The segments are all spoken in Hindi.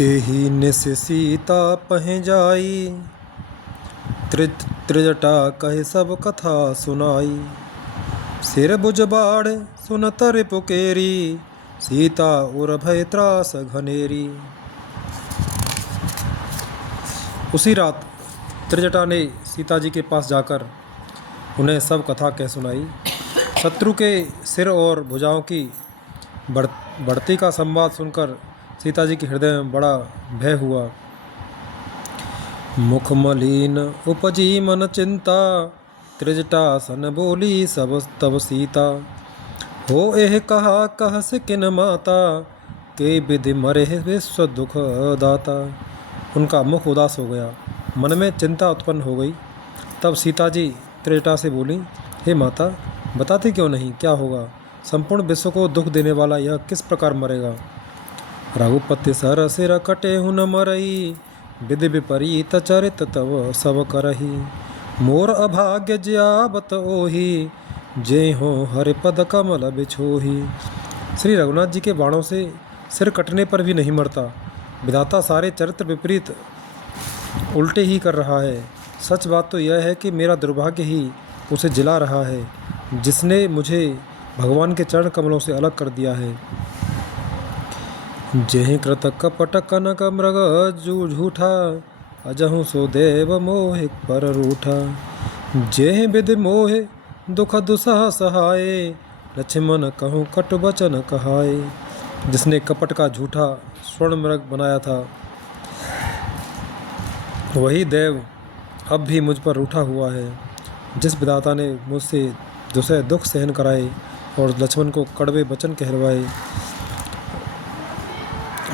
तेहि निस सीता पह जाई, त्रिजटा कहे सब कथा सुनाई। सिर भुज बाढ़ सुनत रिपुकेरी, सीता उर भय त्रास घनेरी। उसी रात त्रिजटा ने सीता जी के पास जाकर उन्हें सब कथा कह सुनाई। शत्रु के सिर और भुजाओं की बढ़ती का संवाद सुनकर सीता जी के हृदय में बड़ा भय हुआ। मुख मलिन उपजी मन चिंता, त्रिजटा सन बोली सब तब सीता। हो एह कहा कह सिकिन माता, के विधि मरे विश्व दुख दाता। उनका मुख उदास हो गया, मन में चिंता उत्पन्न हो गई। तब सीता जी त्रिजटा से बोली, हे माता, बताती क्यों नहीं, क्या होगा? संपूर्ण विश्व को दुख देने वाला यह किस प्रकार मरेगा? रघुपति सर सिर कटे हुन मरई, विधि विपरीत चरित तब सब करही। मोर अभाग्य ज्यावत ओही, जे हो हरिपद कमल बिछोही। श्री रघुनाथ जी के बाणों से सिर कटने पर भी नहीं मरता। विधाता सारे चरित्र विपरीत उल्टे ही कर रहा है। सच बात तो यह है कि मेरा दुर्भाग्य ही उसे जिला रहा है, जिसने मुझे भगवान के चरण कमलों से अलग कर दिया है। जेहि कृत कपट कनक मृग झूठा, अजहु सो देव मोहि पर रूठा। जेहि विधि मोहि दुख दुसह सहाय, लक्ष्मण कहूँ कटु बचन कहाय। जिसने कपट का झूठा स्वर्ण मृग बनाया था, वही देव अब भी मुझ पर रूठा हुआ है। जिस विधाता ने मुझसे दुसह दुख सहन कराए और लक्ष्मण को कड़वे वचन कहलवाए।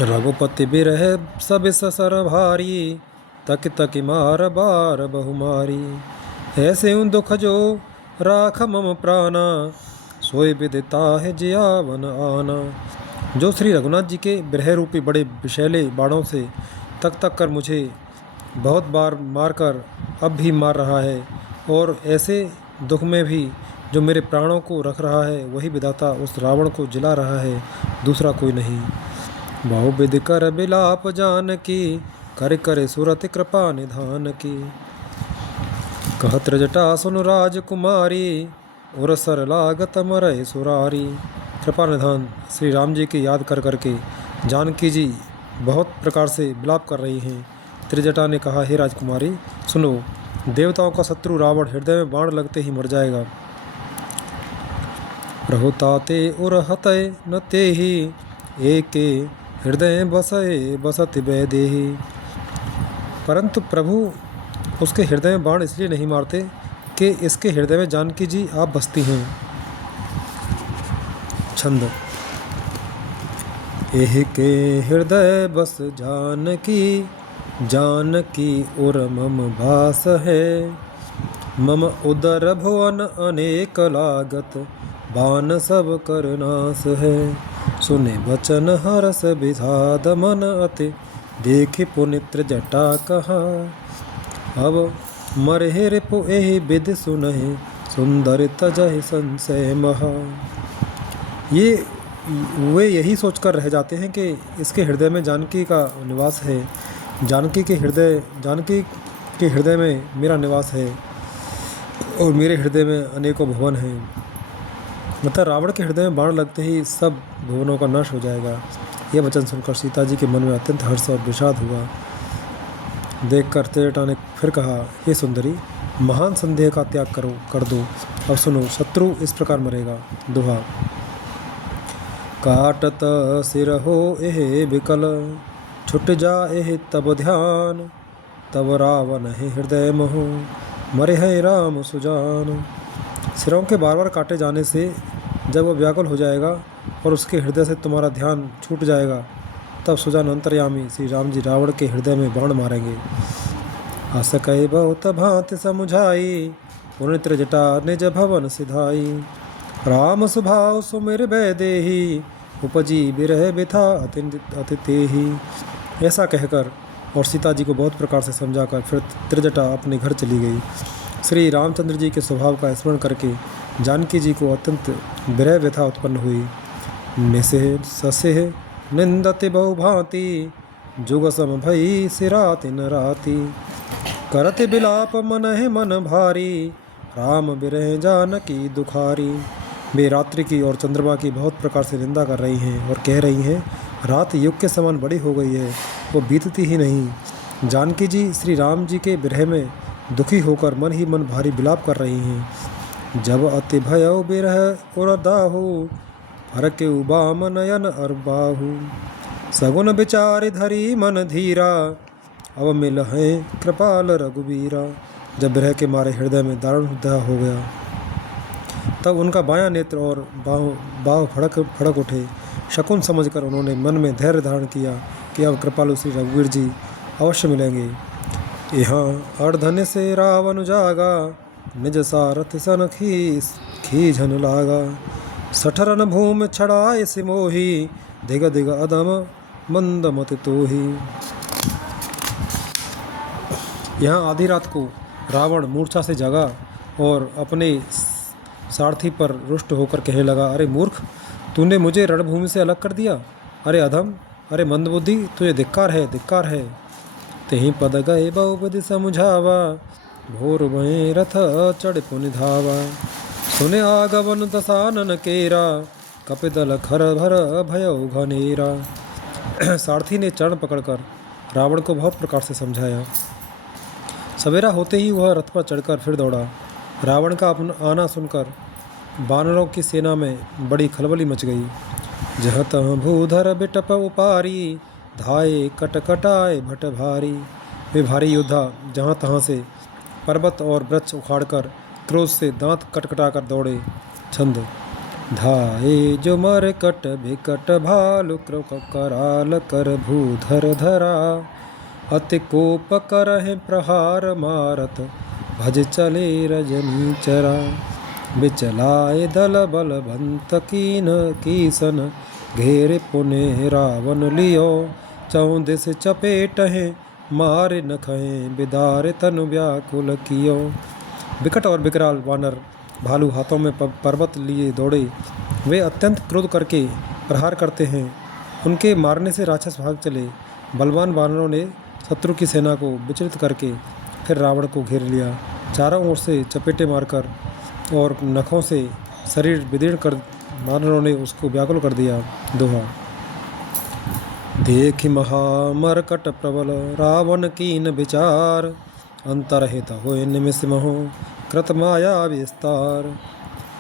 रघुपति बिरह सब ससर भारी, तक तक मार बार बहुमारी। ऐसे उन दुख जो राख मम प्राणा, सोई विदिता है जियावन आना। जो श्री रघुनाथ जी के बिरह रूपी बड़े विषैले बाणों से तक तक कर मुझे बहुत बार मारकर अब भी मार रहा है, और ऐसे दुख में भी जो मेरे प्राणों को रख रहा है, वही विधाता उस रावण को जिला रहा है, दूसरा कोई नहीं। बहुविध कर बिलाप जान की, कर करे सुरति कृपा निधान की। कह त्रिजटा सुन राजकुमारी, उर सर लागत मरय सुरारी। कृपा निधान श्री राम जी की याद कर करके जानकी जी बहुत प्रकार से विलाप कर रही हैं। त्रिजटा ने कहा, हे राजकुमारी सुनो, देवताओं का शत्रु रावण हृदय में बाण लगते ही मर जाएगा। रहुताते उर हतय न तेहि, एके हृदय बसए बसत वैदेही। परंतु प्रभु उसके हृदय में बाण इसलिए नहीं मारते कि इसके हृदय में जानकी जी आप बसती हैं। छंद। एह के हृदय बस जानकी, जानकी उर मम भास है। मम उदर भुवन अनेक लागत, बान सब कर नास है। सुने वचन हरस विषाद मन अति, देखि पुनि त्रिजटा कहा। अब मरहे रिपु एहि विधि सुनहि, सुंदर तजहि संशय महा। ये वे यही सोचकर रह जाते हैं कि इसके हृदय में जानकी का निवास है, जानकी के हृदय में मेरा निवास है, और मेरे हृदय में अनेकों भुवन हैं। मतलब रावण के हृदय में बाण लगते ही सब भुवनों का नाश हो जाएगा। यह वचन सुनकर सीता जी के मन में अत्यंत हर्ष और विषाद हुआ। देखकर त्रिजटा ने फिर कहा, हे सुंदरी, महान संदेह का त्याग कर दो। अब सुनो, शत्रु इस प्रकार मरेगा। दोहा। काटत सिर हो एह विकल, छुट जाए तब ध्यान। तब रावण है हृदय मोह, मरे है राम सुजान। सिरों के बार बार काटे जाने से जब वह व्याकुल हो जाएगा और उसके हृदय से तुम्हारा ध्यान छूट जाएगा, तब सुजान अंतर्यामी श्री राम जी रावण के हृदय में बाण मारेंगे। हस कहे बहुत भांति समुझाई, पुनि त्रिजटा निज भवन सिधाई। राम सुभाव सुमिर भय देहि, उपजी बिरह बिथा अति तेहि। ऐसा कहकर और सीता जी को बहुत प्रकार से समझाकर फिर त्रिजटा अपने घर चली गई। श्री रामचंद्र जी के स्वभाव का स्मरण करके जानकी जी को अत्यंत विरह व्यथा उत्पन्न हुई। निसेह ससेह निंदति बहुभांति, जुग सम भई सिराति न राति। करत बिलाप मन है मन भारी, राम बिरह जानकी दुखारी। वे रात्रि की और चंद्रमा की बहुत प्रकार से निंदा कर रही हैं और कह रही हैं रात युग के समान बड़ी हो गई है, वो बीतती ही नहीं। जानकी जी श्री राम जी के बिरह में दुखी होकर मन ही मन भारी बिलाप कर रही हैं। जब अति भयउ बिरह उरदाहु, फरके उबाम नयन अरबाहु। सगुन विचारि धरी मन धीरा, अब मिल है कृपाल रघुबीरा। जब विरह के मारे हृदय में दारुण हृदय हो गया, तब उनका बायां नेत्र और बाह फड़क उठे। शकुन समझकर उन्होंने मन में धैर्य धारण किया कि अब कृपालु श्री रघुवीर जी अवश्य मिलेंगे। यहाँ अर्धन से रावण जागा, निज सारथ सन खीझन लागा। सठरन भूमि छड़ाए सिमोही, दिग दिग अदम मंदमत तोही। यहाँ आधी रात को रावण मूर्छा से जागा और अपने सारथी पर रुष्ट होकर कहने लगा, अरे मूर्ख, तूने मुझे रणभूमि से अलग कर दिया। अरे अधम, अरे मंदबुद्धि, तुझे धिक्कार है, धिक्कार है। तेहि पद गए बहुपति समझावा, भोर भय रथ चढ़ पुनि धावा। सुने आगवन दसानन केरा, कपिदल खर भर भयउ घनेरा। सारथी ने चरण पकड़कर रावण को बहुत प्रकार से समझाया। सवेरा होते ही वह रथ पर चढ़कर फिर दौड़ा। रावण का अपना आना सुनकर वानरों की सेना में बड़ी खलबली मच गई। जह तह भूधर बिटप उपारी, धाये कटकटाए भट भारी। वे भारी योद्धा जहाँ तहाँ से पर्वत और वृक्ष उखाड़कर क्रोध से दांत कटकटाकर दौड़े। छंद। धाये जो मर कट बिकट भालु, कराल कर भूधर धरा। अति कोप करहि प्रहार मारत, भज चले रजनी चरा। बिचलाए दल बलवंत कीन कीसन, घेरे पुने रावण लियो। चौं दिस चपेटहें मारे नखें, बिदारे तनु व्याकुल कियो। विकट और विकराल वानर भालू हाथों में पर्वत लिए दौड़े। वे अत्यंत क्रोध करके प्रहार करते हैं। उनके मारने से राक्षस भाग चले। बलवान वानरों ने शत्रु की सेना को विचलित करके फिर रावण को घेर लिया। चारों ओर से चपेटे मारकर और नखों से शरीर विदीर्ण कर वानरों ने उसको व्याकुल कर दिया। दोहा। देखि महामरकट प्रबल, रावण कीन विचार। अंतरहित होए निमिष महो, कृत माया विस्तार।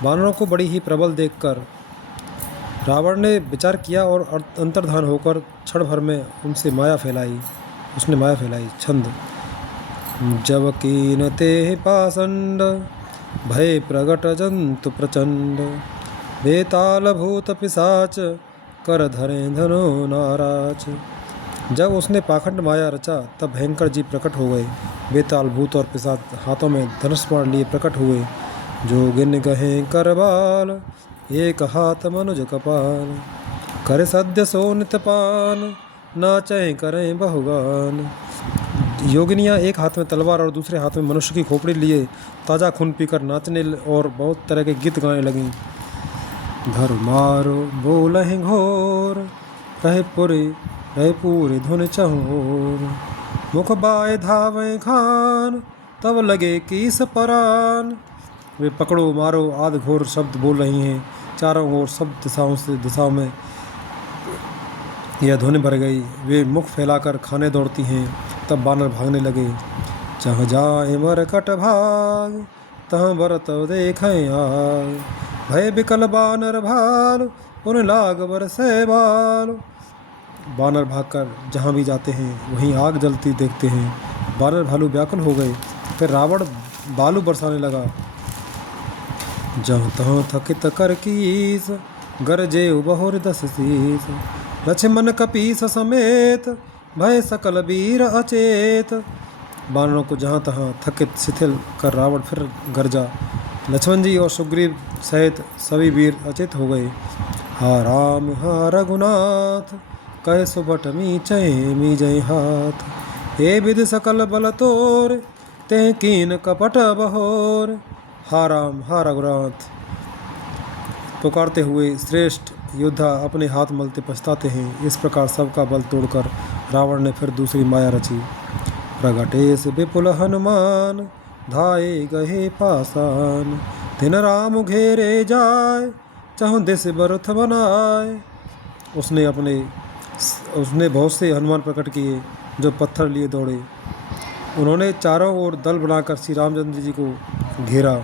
वानरों को बड़ी ही प्रबल देखकर रावण ने विचार किया और अंतर्धान होकर क्षण भर में उसने माया फैलाई। छंद। जब कीन ते पाषंड, भय प्रगट जंतु प्रचंड। बेताल भूत पिशाच, कर धरे धनो नाराज। जब उसने पाखंड माया रचा तब भयंकर जीव प्रकट हो गए। बेताल भूत और पिशाच हाथों में धनुष बाण लिए प्रकट हुए। जोगिन गहे करबाल, एक हाथ मनुज कपाल। करे सद्य सो नितपान, नाचय करें बहुगान। योगिनियाँ एक हाथ में तलवार और दूसरे हाथ में मनुष्य की खोपड़ी लिए ताज़ा खून पीकर नाचने और बहुत तरह के गीत गाने लगीं। धर मारो बोलहि घोर, रहे पूरे धुन चहोर। मुख बाय धावे खान, तब लगे कीस परान। वे पकड़ो मारो आदि घोर शब्द बोल रही हैं। चारों ओर सब दिशाओं में यह ध्वनि भर गई। वे मुख फैलाकर खाने दौड़ती हैं। तब बानर भागने लगे। चह जाए मरकट भाग, तह बरत देखें आग। भय बिकल बानर भाल, उन लाग बरसे बाल। बानर भागकर जहाँ भी जाते हैं वहीं आग जलती देखते हैं। बानर भालू व्याकुल हो गए। फिर रावण बालू बरसाने लगा। जहाँ तहाँ थकित कर कीस, गरजे बहुर दस शीस। लक्ष्मण कपीस समेत, भय सकल वीर अचेत। बानरों को जहाँ तहाँ थकित शिथिल कर रावण फिर गरजा। लक्ष्मण जी और सुग्रीव सहित सभी वीर अचेत हो गए। हा राम हा रघुनाथ, कहे सुबट मी जय हाथ। हे विधि सकल बल तोर, ते कीन कपट बहोर। हा राम हा रघुनाथ पुकारते हुए श्रेष्ठ योद्धा अपने हाथ मलते पछताते हैं। इस प्रकार सबका बल तोड़कर रावण ने फिर दूसरी माया रची। प्रगटेश विपुल हनुमान, धाये गहे पासान। तिन राम घेरे जाय, चहुँ दिस बरुथ बनाए। उसने बहुत से हनुमान प्रकट किए जो पत्थर लिए दौड़े। उन्होंने चारों ओर दल बनाकर श्री रामचंद्र जी को घेरा।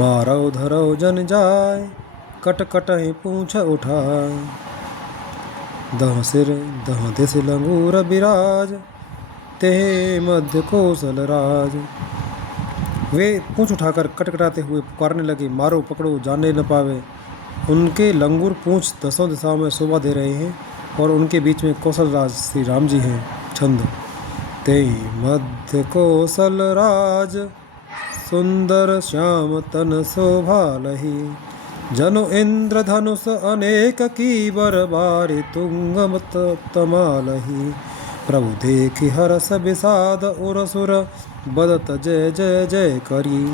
मारौ धरौ जन जाय, कट कटहि पूँछ उठाय। दह सिर दह दिस लंगूर बिराज, तेहि मध्य कौशल राज। वे पूँछ उठाकर कटकटाते हुए पुकारने लगे, मारो पकड़ो जाने न पावे। उनके लंगूर पूँछ दसों दिशाओं में शोभा दे रहे हैं और उनके बीच में कौशल राज श्री राम जी हैं। छंद। तेहि मध्य कौशल राज, सुंदर श्याम तन शोभा लही। जनु इंद्र धनुष अनेक, की बर बारि तुंग तमालही। प्रभु देखि हरस विषाद, उर सुर बदत जय जय जय करी।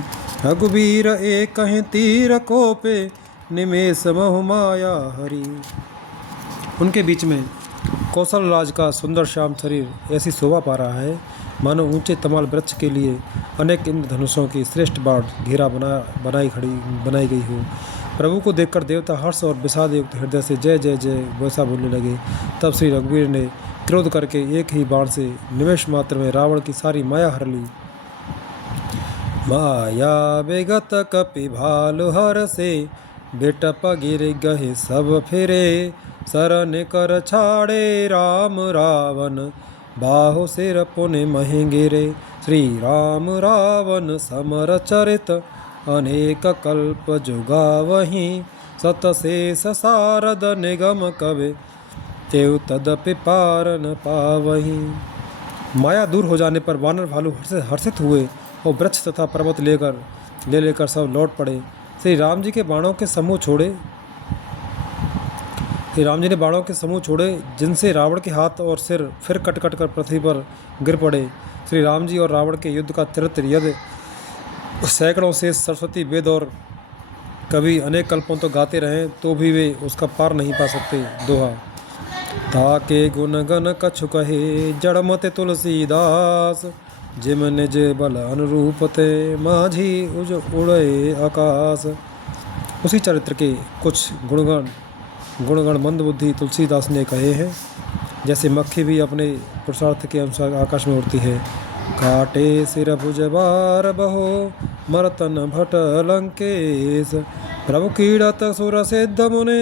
रघुबीर एक कहीं तीर कोपे, निमेष महु माया हरि। उनके बीच में कौशल राज का सुंदर श्याम शरीर ऐसी शोभा पा रहा है मानो ऊंचे तमाल वृक्ष के लिए अनेक इंद्रधनुषों की श्रेष्ठ बाढ़ घेरा बनाई गई हो। प्रभु को देखकर देवता हर्ष और विषाद युक्त हृदय से जय जय जय वैसा बोलने लगे। तब श्री रघुवीर ने क्रोध करके एक ही बाण से निमेष मात्र में रावण की सारी माया हर ली। माया बेगत कपि भालु हर से, बेटप गिर गहे सब फिरे। सरन कर छाड़े राम रावण, बाहु सिर पुनि महि गिरे। श्री राम रावण समर चरित, अनेक कल्प जुगावहीं। सत शेष सारद निगम कवि, तेउ तदपि पार न पावहीं। माया दूर हो जाने पर वानर भालू हर्षित हुए और वृक्ष तथा पर्वत लेकर सब लौट पड़े। श्री राम जी के बाणों के समूह छोड़े श्री राम जी ने बाणों के समूह छोड़े, जिनसे रावण के हाथ और सिर फिर कट कट कर पृथ्वी पर गिर पड़े। श्री राम जी और रावण के युद्ध का चरित्र यदि सैकड़ों से सरस्वती वेद और कवि अनेक कल्पों तो गाते रहें तो भी वे उसका पार नहीं पा सकते। दोहा। ताके गुण गण कछु कहे, जड़मते तुलसीदास। जिम निज बल अनुरूप ते, माझी उज उड़े आकाश। उसी चरित्र के कुछ गुणगण मंदबुद्धि तुलसीदास ने कहे हैं। जैसे मक्खी भी अपने पुरुषार्थ के अनुसार आकाश में उड़ती है। काटे सिर भुज बार बहो, मरतन भट लंकेश। प्रभु कीड़त सुर सिद्ध मुने,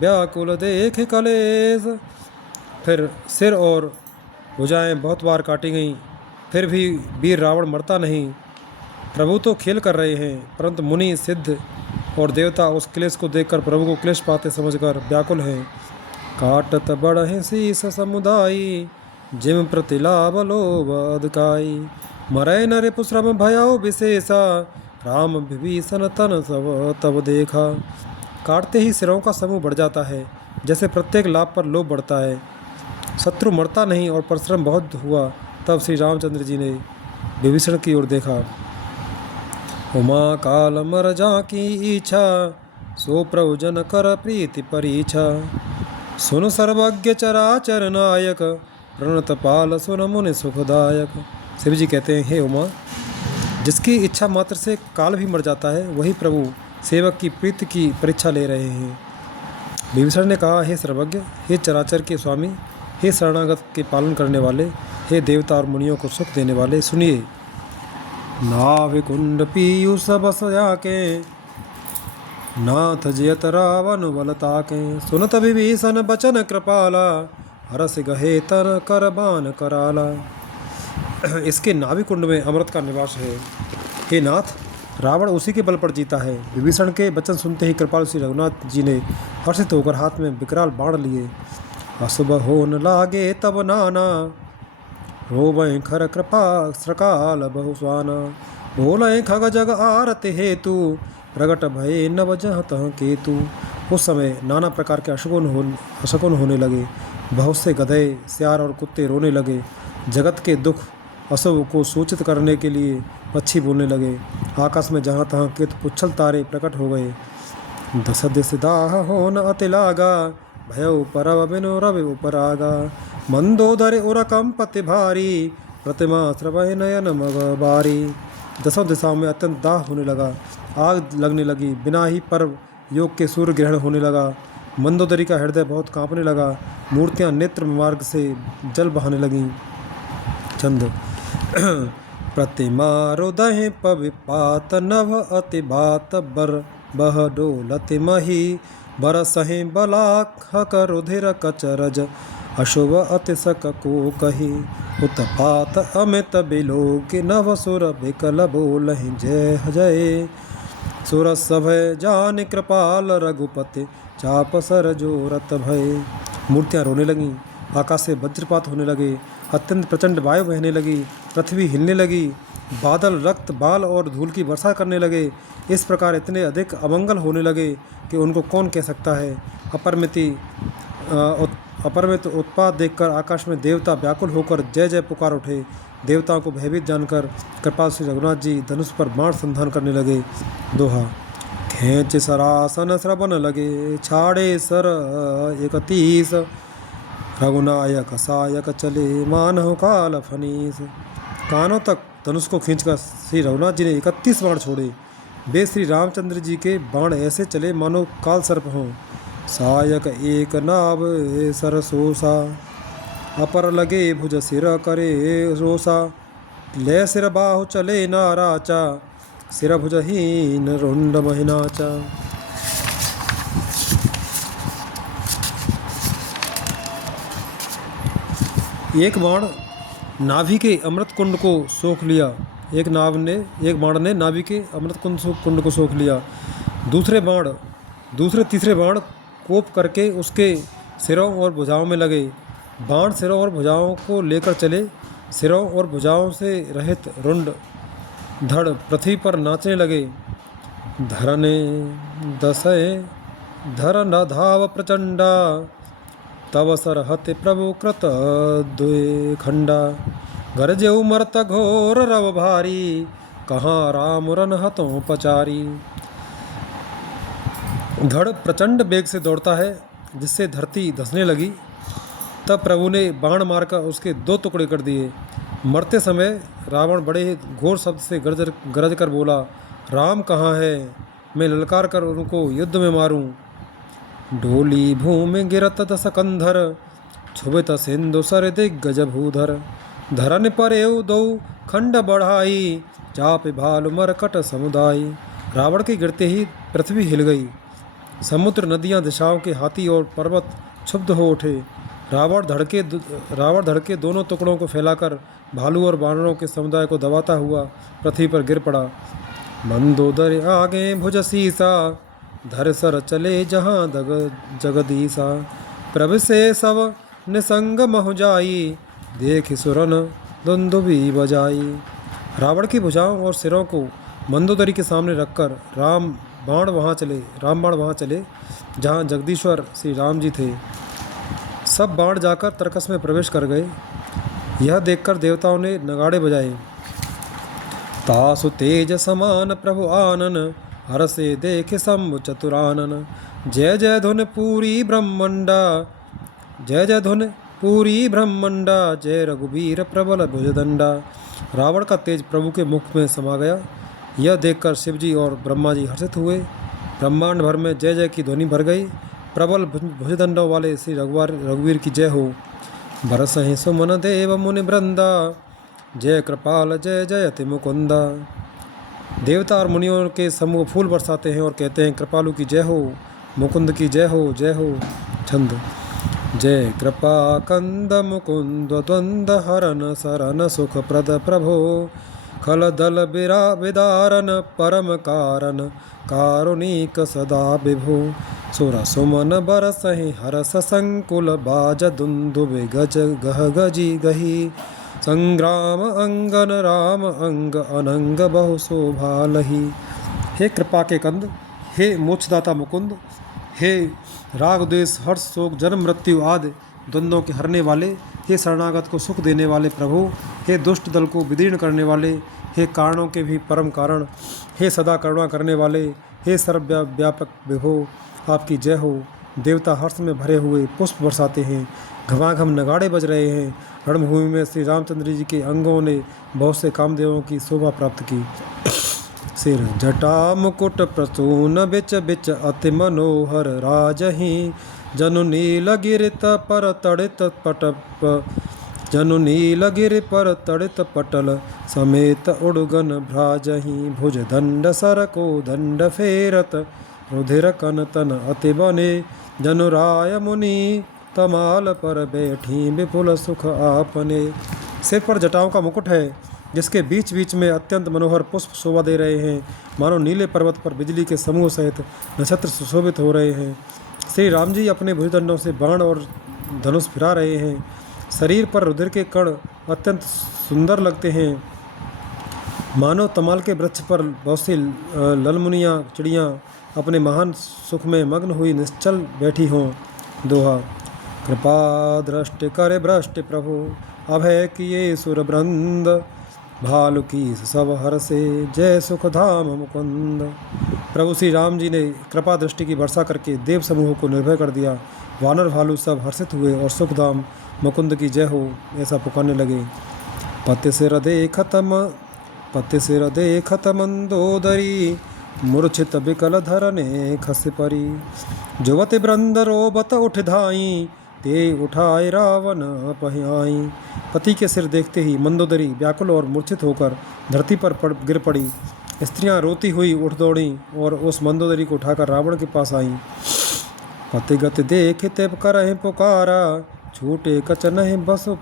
व्याकुल देख कलेश। फिर सिर और भुजाएं बहुत बार काटी गईं, फिर भी वीर रावण मरता नहीं। प्रभु तो खेल कर रहे हैं, परंतु मुनि सिद्ध और देवता उस क्लेश को देखकर प्रभु को क्लेश पाते समझकर व्याकुल हैं। काटत बढ़हि शीस समुदायी, जिम प्रतिलाभ लोभ अधिकाई। मरै न रिपुश्रम भयउ विशेषा, राम विभीषण तन सब तब देखा। काटते ही सिरों का समूह बढ़ जाता है, जैसे प्रत्येक लाभ पर लोभ बढ़ता है। शत्रु मरता नहीं और परिश्रम बहुत हुआ। तब श्री रामचंद्र जी ने विभीषण की ओर देखा। उमा काल मर जाकी इच्छा, सो प्रभु जन कर प्रीति परीक्षा। सुन सर्वज्ञ चराचर नायक, प्रणत पाल सुन मुनि सुखदायक। शिव जी कहते हैं, हे उमा, जिसकी इच्छा मात्र से काल भी मर जाता है, वही प्रभु सेवक की प्रीति की परीक्षा ले रहे हैं। विभीषण ने कहा, हे सर्वज्ञ, हे चराचर के स्वामी, हे शरणागत के पालन करने वाले, हे देवता और मुनियों को सुख देने वाले, सुनिए। नाभिकुंड पीयूष बस जाके, नाथ जयत रावण बलता के। सुनत विभीषण बचन कृपाला, हरस गहे तर कर बान कराला। इसके नाभिकुंड में अमृत का निवास है। हे नाथ, रावण उसी के बल पर जीता है। विभीषण के वचन सुनते ही कृपाल श्री रघुनाथ जी ने हर्षित होकर हाथ में विकराल बाण लिए। अशुभ होन लागे तब नाना, रोबैं खर कृपा सकाल बहुस्वाना। बोलें खग जग आरति हेतु, प्रगट भये नव जह तह केतु। उस समय नाना प्रकार के अशकुन होने लगे। बहुत से गधे, सियार और कुत्ते रोने लगे। जगत के दुख अशुभ को सूचित करने के लिए पक्षी बोलने लगे। आकाश में जहाँ तहाँ केतु पुच्छल तारे प्रकट हो गए। दस दिस दाह होन अति लागा, भयउ परव बिनु रवि उपरागा। मंदोदर उरकम पति भारी, प्रतिमा श्रवह नयन मग बारी। दसों दिशाओं में अत्यंत दाह होने लगा, आग लगने लगी, बिना ही पर्व योग के सूर्य ग्रहण होने लगा। मंदोदरी का हृदय बहुत कांपने लगा, मूर्तियां नेत्र मार्ग से जल बहाने लगीं। छंद प्रतिमा हृदय पविपात नभ अति बात बर बह डोलत मही, बरसहि बलाख रुधिर कचरज, अशुभ अति सक को कही। उत्पात अमित बिलोक नभ सुर बिकल बोलहि जय जय, सुर सभय जान कृपाल रघुपति, चाप सर जोरत भय। मूर्तियां रोने लगीं, आकाश से वज्रपात होने लगे, अत्यंत प्रचंड वायु बहने लगी, पृथ्वी हिलने लगी, बादल रक्त बाल और धूल की वर्षा करने लगे। इस प्रकार इतने अधिक अमंगल होने लगे कि उनको कौन कह सकता है। अपरिमित उत्पात देखकर आकाश में देवता व्याकुल होकर जय जय पुकार उठे। देवताओं को भयभीत जानकर कृपाल श्री रघुनाथ जी धनुष पर बाण संधान करने लगे। दोहा खेच सरासन श्रवण लगे, छाड़े सर 31, रघुनायक सायक चले मानव काल फनीस। कानों तक धनुष को खींचकर श्री रघुनाथ जी ने 31 बाण छोड़े। वे श्री रामचंद्र जी के बाण ऐसे चले मानो काल सर्प हों। सायक एक नाव सरसोसा, अपर लगे भुज सिर करे रोसा, ले सिर बाहु चले नाराचा, सिर भुजहीन रुंड महिनाचा। एक बाण नाभि के अमृत कुंड को सोख लिया। एक बाण ने नाभि के अमृत कुंड को सोख लिया। दूसरे तीसरे बाण कोप करके उसके सिरों और भुजाओं में लगे। बाण सिरों और भुजाओं को लेकर चले। सिरों और भुजाओं से रहित रुंड धड़ पृथ्वी पर नाचने लगे। धरने दसय धर न धाव प्रचंडा, तव सरहते प्रभु कृत द्वे खंडा। गरजे उमरत घोर रव भारी, कहाँ राम रन हतों पचारी। धड़ प्रचंड बेग से दौड़ता है, जिससे धरती धंसने लगी। तब प्रभु ने बाण मारकर उसके 2 टुकड़े कर दिए। मरते समय रावण बड़े ही घोर शब्द से गरज कर बोला, राम कहाँ है, मैं ललकार कर उनको युद्ध में मारूं। डोली भूमि गिरत दस कंधर, छुबित सिंधु सर दिग्गज भूधर। धरन पर एव 2 खंड बढ़ाई, चाप भालु मरकट समुदाय। रावण के गिरते ही पृथ्वी हिल गई। समुद्र नदियां दिशाओं के हाथी और पर्वत क्षुब्ध हो उठे। रावण धड़ के दोनों टुकड़ों को फैलाकर भालू और बानरों के समुदाय को दबाता हुआ पृथ्वी पर गिर पड़ा। मंदोदर आगे भुज सीसा, धर सर चले जहाँ जगदीसा। प्रभ से सब निसंग महु जाई, देख सुरन दुंदुभी बजाई। रावण की भुजाओं और सिरों को मंदोदरी के सामने रखकर राम बाण वहाँ चले जहाँ जगदीश्वर श्री राम जी थे। सब बाण जाकर तरकस में प्रवेश कर गए। यह देखकर देवताओं ने नगाड़े बजाए। तासु तेज समान प्रभु आनन, हर से देखे शंभु चतुरानन। जय जय धुन पूरी ब्रह्मंडा, जय जय धुन पूरी ब्रह्मंडा। जय रघुवीर प्रबल भुजदंडा। रावण का तेज प्रभु के मुख में समा गया। यह देखकर शिवजी और ब्रह्मा जी हर्षित हुए। ब्रह्मांड भर में जय जय की ध्वनि भर गई। प्रबल भुजदंडों वाले श्री रघुवीर की जय हो। बरसहि सुमन देव मुनि वृंदा, जय कृपाल जय जयति मुकुंदा। देवता और मुनियों के समूह फूल बरसाते हैं और कहते हैं, कृपालु की जय हो, मुकुंद की जय हो, जय हो। छंद जय कृपा कंद मुकुंद द्वंद हरन सरन सुख प्रद प्रभो। खल दल विदारन परम कारण, कारुणिक सदा विभो। सुर सुमन बरसहि हरस संकुल, बाज दुंदुभि गज गह गजी गही। संग्राम अंगन राम अंग, अनंग बहु शोभा लही। हे कृपा के कंद, हे मोक्षदाता मुकुंद, हे राग द्वेष हर्ष शोक जन्म मृत्यु आदि द्वंद्वों के हरने वाले, हे शरणागत को सुख देने वाले प्रभु, हे दुष्ट दल को विदीर्ण करने वाले, हे कारणों के भी परम कारण, हे सदा करुणा करने वाले, हे सर्वव्यापक विभो, आपकी जय हो। देवता हर्ष में भरे हुए पुष्प बरसाते हैं, घमाघम नगाड़े बज रहे हैं। रणभूमि में श्री रामचंद्र जी के अंगों ने बहुत से कामदेवों की शोभा प्राप्त की। सिर जटा मुकुट प्रसून बिच बिच अति मनोहर राजहि, जनु नील गिरित पर तड़ित पटप, जनु नील गिरि पर तड़ित पटल समेत उड़गन भ्राजहि, भुज दंड सर को दंड फेरत रुधिर कन तन अति बने, जनु राय मुनि तमाल पर बैठी विपुल सुख आपने। सिर पर जटाओं का मुकुट है, जिसके बीच बीच में अत्यंत मनोहर पुष्प शोभा दे रहे हैं, मानो नीले पर्वत पर बिजली के समूह सहित नक्षत्र सुशोभित हो रहे हैं। श्री राम जी अपने भुजदंडों से बाण और धनुष फिरा रहे हैं। शरीर पर रुधिर के कण अत्यंत सुंदर लगते हैं, मानो तमाल के वृक्ष पर बहुत सी ललमुनियाँ चिड़ियाँ अपने महान सुख में मग्न हुई निश्चल बैठी हों। दोहा। कृपा दृष्टि करे भ्रष्ट प्रभु, अभय किए सुर वृंद, भालु की सब हर से जय सुख धाम मुकुंद। प्रभु श्री राम जी ने कृपा दृष्टि की वर्षा करके देव समूह को निर्भय कर दिया। वानर भालू सब हर्षित हुए और सुखधाम मुकुंद की जय हो ऐसा पुकारने लगे। पत्य से हृदय खत मंदोदरी, मूर्छित बिकल धरने खस परी, जुवति वृंद रोबत उठ धाई, ते उठाए रावण पहियाई। पति के सिर देखते ही मंदोदरी व्याकुल और मूर्छित होकर धरती पर गिर पड़ी। स्त्रियां रोती हुई उठ दौड़ी और उस मंदोदरी को उठाकर रावण के पास आईं। पति गति देख तेप करहि पुकारा, छूटे कच नहीं बसु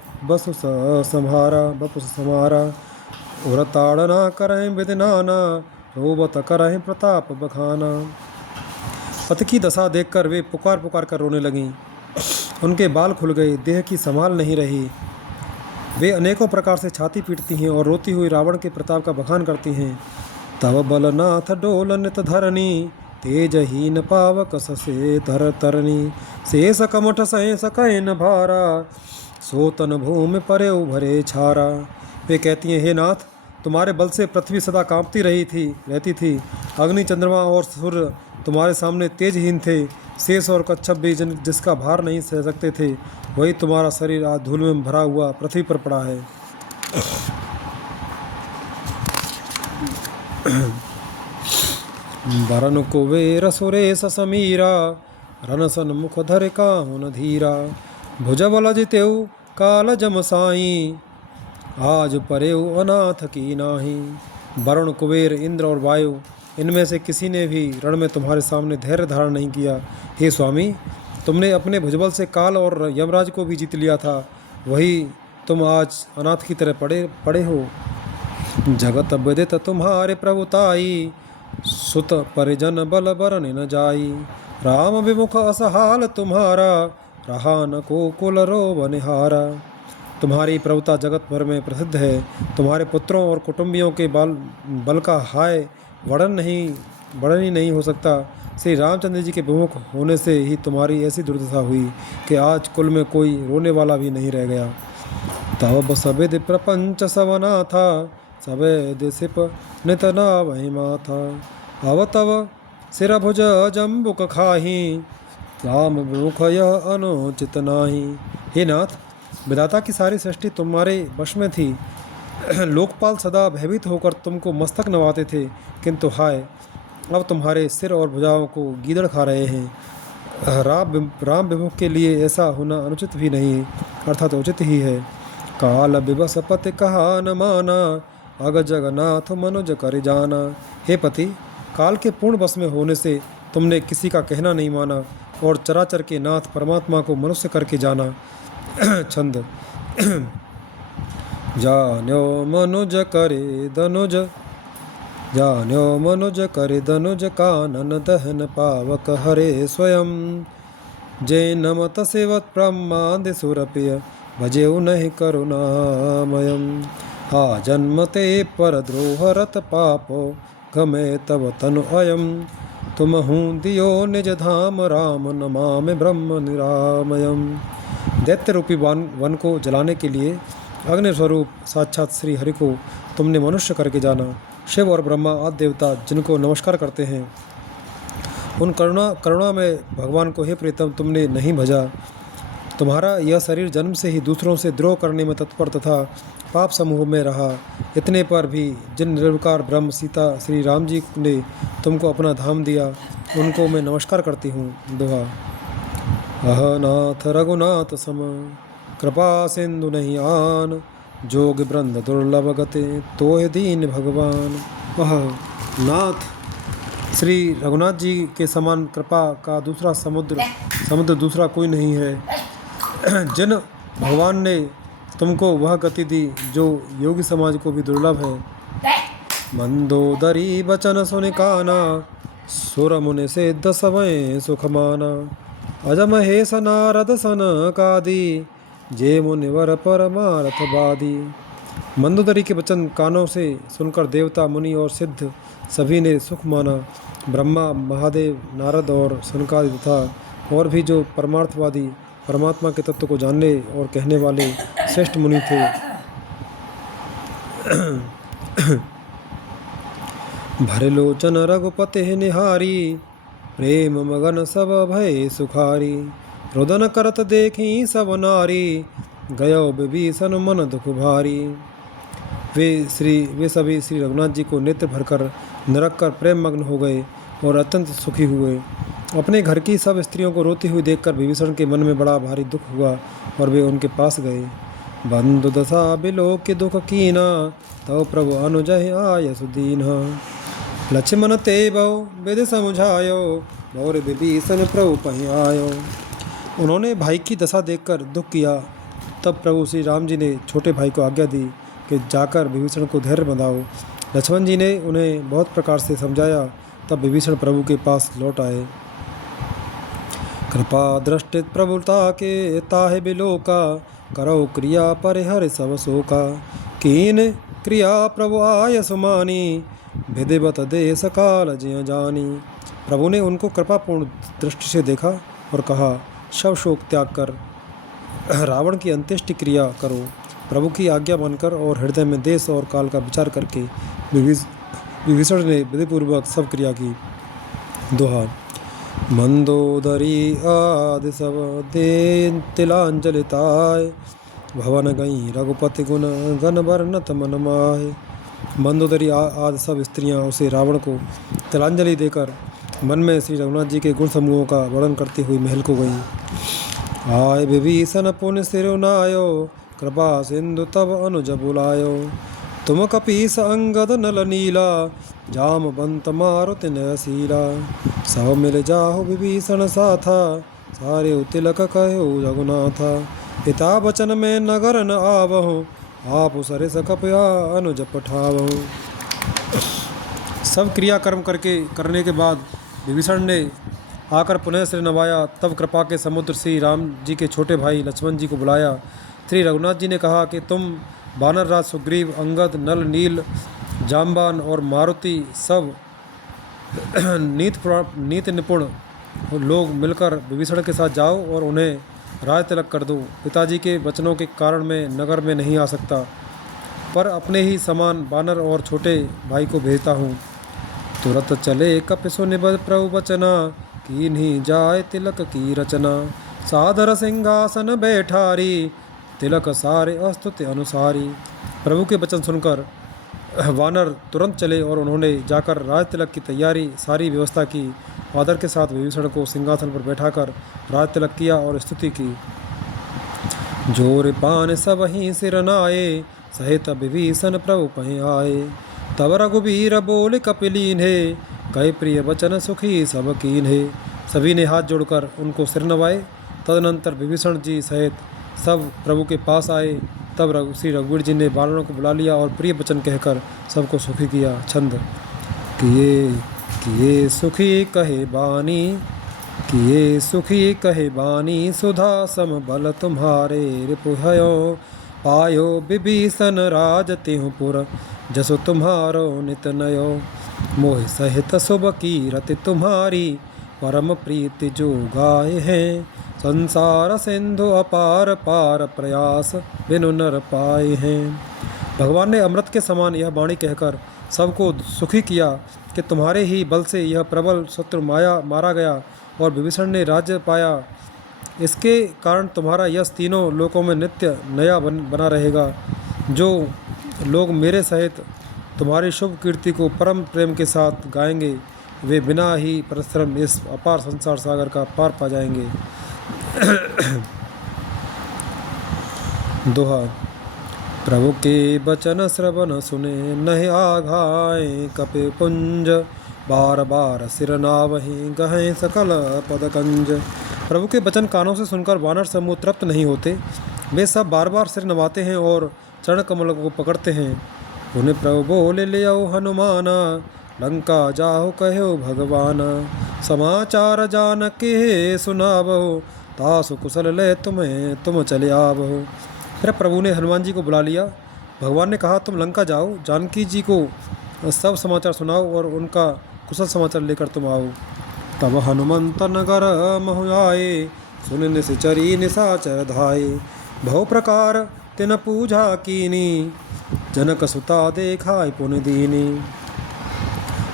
संहारा, बपुस समारा। उर ताड़ना करहि विदिनाना, रोबत करहि प्रताप बखाना। पति की दशा देखकर वे पुकार पुकार कर रोने लगीं। उनके बाल खुल गए, देह की संभाल नहीं रही। वे अनेकों प्रकार से छाती पीटती हैं और रोती हुई रावण के प्रताप का बखान करती हैं। तव बलनाथ डोलनित धरनी, तेजहीन पावक ससे तर तरनी। शेष कमठ सहेस कैन भारा, सोतन भूमि परे उभरे छारा। वे कहती हैं, हे नाथ, तुम्हारे बल से पृथ्वी सदा कांपती रहती थी। अग्नि, चंद्रमा और सूर्य तुम्हारे सामने तेजहीन थे। शेष और कच्छप भी जिसका भार नहीं सह सकते थे, वही तुम्हारा शरीर आज धूल में भरा हुआ पृथ्वी पर पड़ा है। वरन कुबेर सुरेश समीरा, रनसन मुख धर काहुन धीरा। भुजबल जितेउ काल जम साई, आज परेउ अनाथ की नाही। वरुण, कुबेर, इंद्र और वायु, इनमें से किसी ने भी रण में तुम्हारे सामने धैर्य धारण नहीं किया। हे स्वामी, तुमने अपने भुजबल से काल और यमराज को भी जीत लिया था, वही तुम आज अनाथ की तरह पड़े हो। जगत विदित तुम्हारे प्रभुताई, सुत परिजन बल बरन न जाई। राम विमुख असहाल तुम्हारा, रहा न को कुल रोब निहारा। तुम्हारी प्रभुता जगत भर में प्रसिद्ध है। तुम्हारे पुत्रों और कुटुंबियों के बल का हाय वर्णन ही नहीं हो सकता। श्री रामचंद्र जी के विमुख होने से ही तुम्हारी ऐसी दुर्दशा हुई कि आज कुल में कोई रोने वाला भी नहीं रह गया। तब सवेद प्रपंच सवना था, सवेद सिप नितना वही माथा। अव तव सिर भुज जम्बुक खाही, राम विमुख यह अनुचित नाही। हे नाथ, विधाता की सारी सृष्टि तुम्हारे वश में थी। लोकपाल सदा भयभीत होकर तुमको मस्तक नवाते थे, किंतु हाय, अब तुम्हारे सिर और भुजाओं को गीदड़ खा रहे हैं। राम विमुख के लिए ऐसा होना अनुचित भी नहीं, अर्थात उचित ही है। काल विवश पति कहा न माना, अग जगन्नाथ मनुज कर जाना। हे पति, काल के पूर्ण वश में होने से तुमने किसी का कहना नहीं माना और चराचर के नाथ परमात्मा को मनुष्य करके जाना। छंद। जान्यो मनुज करे धनुज कानन दहन पावक हरे स्वयं। जय नमत सेवत ब्रह्मादि सुरप्रिय, भजेउ नहीं करुणामयम्। हा जन्मते पर द्रोहरत पापो, गमे तव तनु अयम्। तुम हूँ दियो निज धाम, राम नमामि ब्रह्म निरामयम्। दैत्य रूपी वन को जलाने के लिए अग्नि स्वरूप साक्षात श्री हरि को तुमने मनुष्य करके जाना। शिव और ब्रह्मा आदि देवता जिनको नमस्कार करते हैं, उन करुणा में भगवान को, हे प्रीतम, तुमने नहीं भजा। तुम्हारा यह शरीर जन्म से ही दूसरों से द्रोह करने में तत्पर तथा पाप समूह में रहा। इतने पर भी जिन निर्विकार ब्रह्म सीता श्री राम जी ने तुमको अपना धाम दिया, उनको मैं नमस्कार करती हूँ। दोहा। अहनाथ रघुनाथ सम कृपा सिंधु नहीं आन, जोग बृंद दुर्लभ गते तोय दीन भगवान। नाथ, श्री रघुनाथ जी के समान कृपा का दूसरा समुद्र दूसरा कोई नहीं है। जिन भगवान ने तुमको वह गति दी जो योगी समाज को भी दुर्लभ है। मंदोदरी बचन सुन काना, सुर मुनि सिद्ध समय सुख माना। अजम हे नारद सन कादि, जे मुनिवर परमार्थ बादी। मंदोदरी के वचन कानों से सुनकर देवता, मुनि और सिद्ध सभी ने सुख माना। ब्रह्मा, महादेव, नारद और सनकादि तथा और भी जो परमार्थवादी परमात्मा के तत्व को जानने और कहने वाले श्रेष्ठ मुनि थे, भरे लोचन रघुपते निहारी, प्रेम मगन सब भय सुखारी। रुदन करत देखी सब नारी, गयो विभीषण मन दुख भारी। वे सभी श्री रघुनाथ जी को नेत्र भरकर नरक कर प्रेम मग्न हो गए और अत्यंत सुखी हुए। अपने घर की सब स्त्रियों को रोती हुई देखकर विभीषण के मन में बड़ा भारी दुख हुआ और वे उनके पास गए। बंधु दशा बिलोक के दुख कीना, तव प्रभु अनुजहि आय सुदीना। लक्ष्मण ते बहु विधि समझायो, और विभीषण प्रभु पहि आयो। उन्होंने भाई की दशा देखकर दुख किया। तब प्रभु श्री राम जी ने छोटे भाई को आज्ञा दी कि जाकर विभीषण को धैर्य बंधाओ। लक्ष्मण जी ने उन्हें बहुत प्रकार से समझाया। तब विभीषण प्रभु के पास लौट आए। कृपा दृष्टि प्रभुता के ताहे बिलोका, करो क्रिया परिहर सब शोका। कीन क्रिया प्रभु आय सुमानी, विधिवत देश काल जिय जानी। प्रभु ने उनको कृपापूर्ण दृष्टि से देखा और कहा, शव शोक त्याग कर रावण की अंत्येष्टि क्रिया करो। प्रभु की आज्ञा मानकर और हृदय में देश और काल का विचार करके विभीषण ने विधिपूर्वक सब क्रिया की। दोहा। मंदोदरी आदि सब दे तिलांजलिताय, भवन गई रघुपति गुण गण वर्णत मन माय। मंदोदरी आदि सब स्त्रियां उसे रावण को तिलांजलि देकर मन में श्री रघुनाथ जी के गुण समूहों का वर्णन करती हुई महल को गई। आय विभीषण पुण्य सिरुनायो, कृपा सिंधु तब अनुज बुलायो। तुम कपीस अंगद नल नीला, जामवंत मारुति नयसीला। सब मिल जाहो विभीषण साथा, सारे तिलक कहो रघुनाथा। पिता वचन में नगर न आवहु, आप सरिस कपया अनुज पठावहु। सब क्रियाकर्म करने के बाद विभीषण ने आकर पुनः सिर नवाया। तब कृपा के समुद्र श्री राम जी के छोटे भाई लक्ष्मण जी को बुलाया। श्री रघुनाथ जी ने कहा कि तुम वानर राज सुग्रीव, अंगद, नल, नील, जाम्बान और मारुति सब नीति निपुण लोग मिलकर विभीषण के साथ जाओ और उन्हें राज तिलक कर दो। पिताजी के वचनों के कारण मैं नगर में नहीं आ सकता, पर अपने ही समान वानर और छोटे भाई को भेजता हूँ। तुरंत चले कपिसु निबद प्रभु वचना, कीन्ही जाय तिलक की रचना। सादर सिंहासन बैठारी, तिलक सारे अस्तुति अनुसारी। प्रभु के वचन सुनकर वानर तुरंत चले और उन्होंने जाकर राज तिलक की तैयारी सारी व्यवस्था की। आदर के साथ विभीषण को सिंहासन पर बैठाकर राज तिलक किया और स्तुति की। जोर पान सब ही सिर नाये, सहित विभीषण प्रभु पहि आए। तब रघुबीर बोल कपिलीन है, कहे प्रिय वचन सुखी सब कीन है। सभी ने हाथ जोड़कर उनको सिर नवाए। तदनंतर विभीषण जी सहित सब प्रभु के पास आए। तब श्री रघुवीर जी ने वानरों को बुला लिया और प्रिय वचन कहकर सबको सुखी किया। छंद। किए सुखी कहे बानी, किए सुखी कहे बानी। सुधा सम बल तुम्हारे रिपुहयो, पायो विभीषण राज तिहु पुर। जसो तुम्हारो नित नयो, मोह सहित शुभ कीरति तुम्हारी। परम प्रीति जो गाय हैं, संसार सिंधु अपार पार। प्रयास बिनु नर पाए हैं। भगवान ने अमृत के समान यह वाणी कहकर सबको सुखी किया कि तुम्हारे ही बल से यह प्रबल शत्रु मारा गया और विभीषण ने राज्य पाया। इसके कारण तुम्हारा यश तीनों लोकों में नित्य नया बना रहेगा। जो लोग मेरे सहित तुम्हारी शुभ कीर्ति को परम प्रेम के साथ गाएंगे, वे बिना ही परिश्रम इस अपार संसार सागर का पार पा जाएंगे। दोहा। प्रभु के बचन श्रवण सुने, नहीं आघाए कपि पुंज, बार बार सिर नावहि गहें सकल पदकंज। प्रभु के वचन कानों से सुनकर वानर समूह तृप्त नहीं होते, वे सब बार बार सिर नवाते हैं और चरण कमल को पकड़ते हैं। उन्हें प्रभु बोले ले आओ हनुमाना, लंका जाओ कहो भगवान, समाचार जान के सुनावो, तासु कुशल ले तुम चले आवो। फिर प्रभु ने हनुमान जी को बुला लिया। भगवान ने कहा, तुम लंका जाओ, जानकी जी को सब समाचार सुनाओ और उनका कुशल समाचार लेकर तुम आओ। तब हनुमंत नगर महु आए, सुन निश्चरी निशाचर धाये, बहु प्रकार तिन पूजा कीनी, जनक सुता देखाय पुनि दीनी।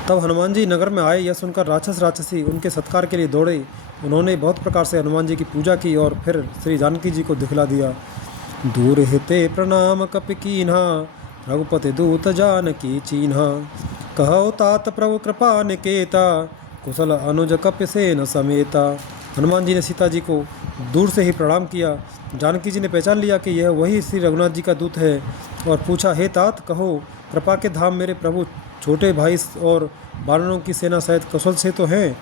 तब हनुमान जी नगर में आए, यह सुनकर राक्षस राक्षसी उनके सत्कार के लिए दौड़े। उन्होंने बहुत प्रकार से हनुमान जी की पूजा की और फिर श्री जानकी जी को दिखला दिया। दूर हिते प्रणाम कपि कीन्हा, रघुपति दूत जानकी चीन्हा, कहो तात प्रभु कृपा निकेता, कुशल अनुज कपि सेन समेता। हनुमान जी ने सीता जी को दूर से ही प्रणाम किया। जानकी जी ने पहचान लिया कि यह वही श्री रघुनाथ जी का दूत है और पूछा, हे तात, कहो कृपा के धाम मेरे प्रभु छोटे भाई और वानरों की सेना सहित कुशल से तो हैं।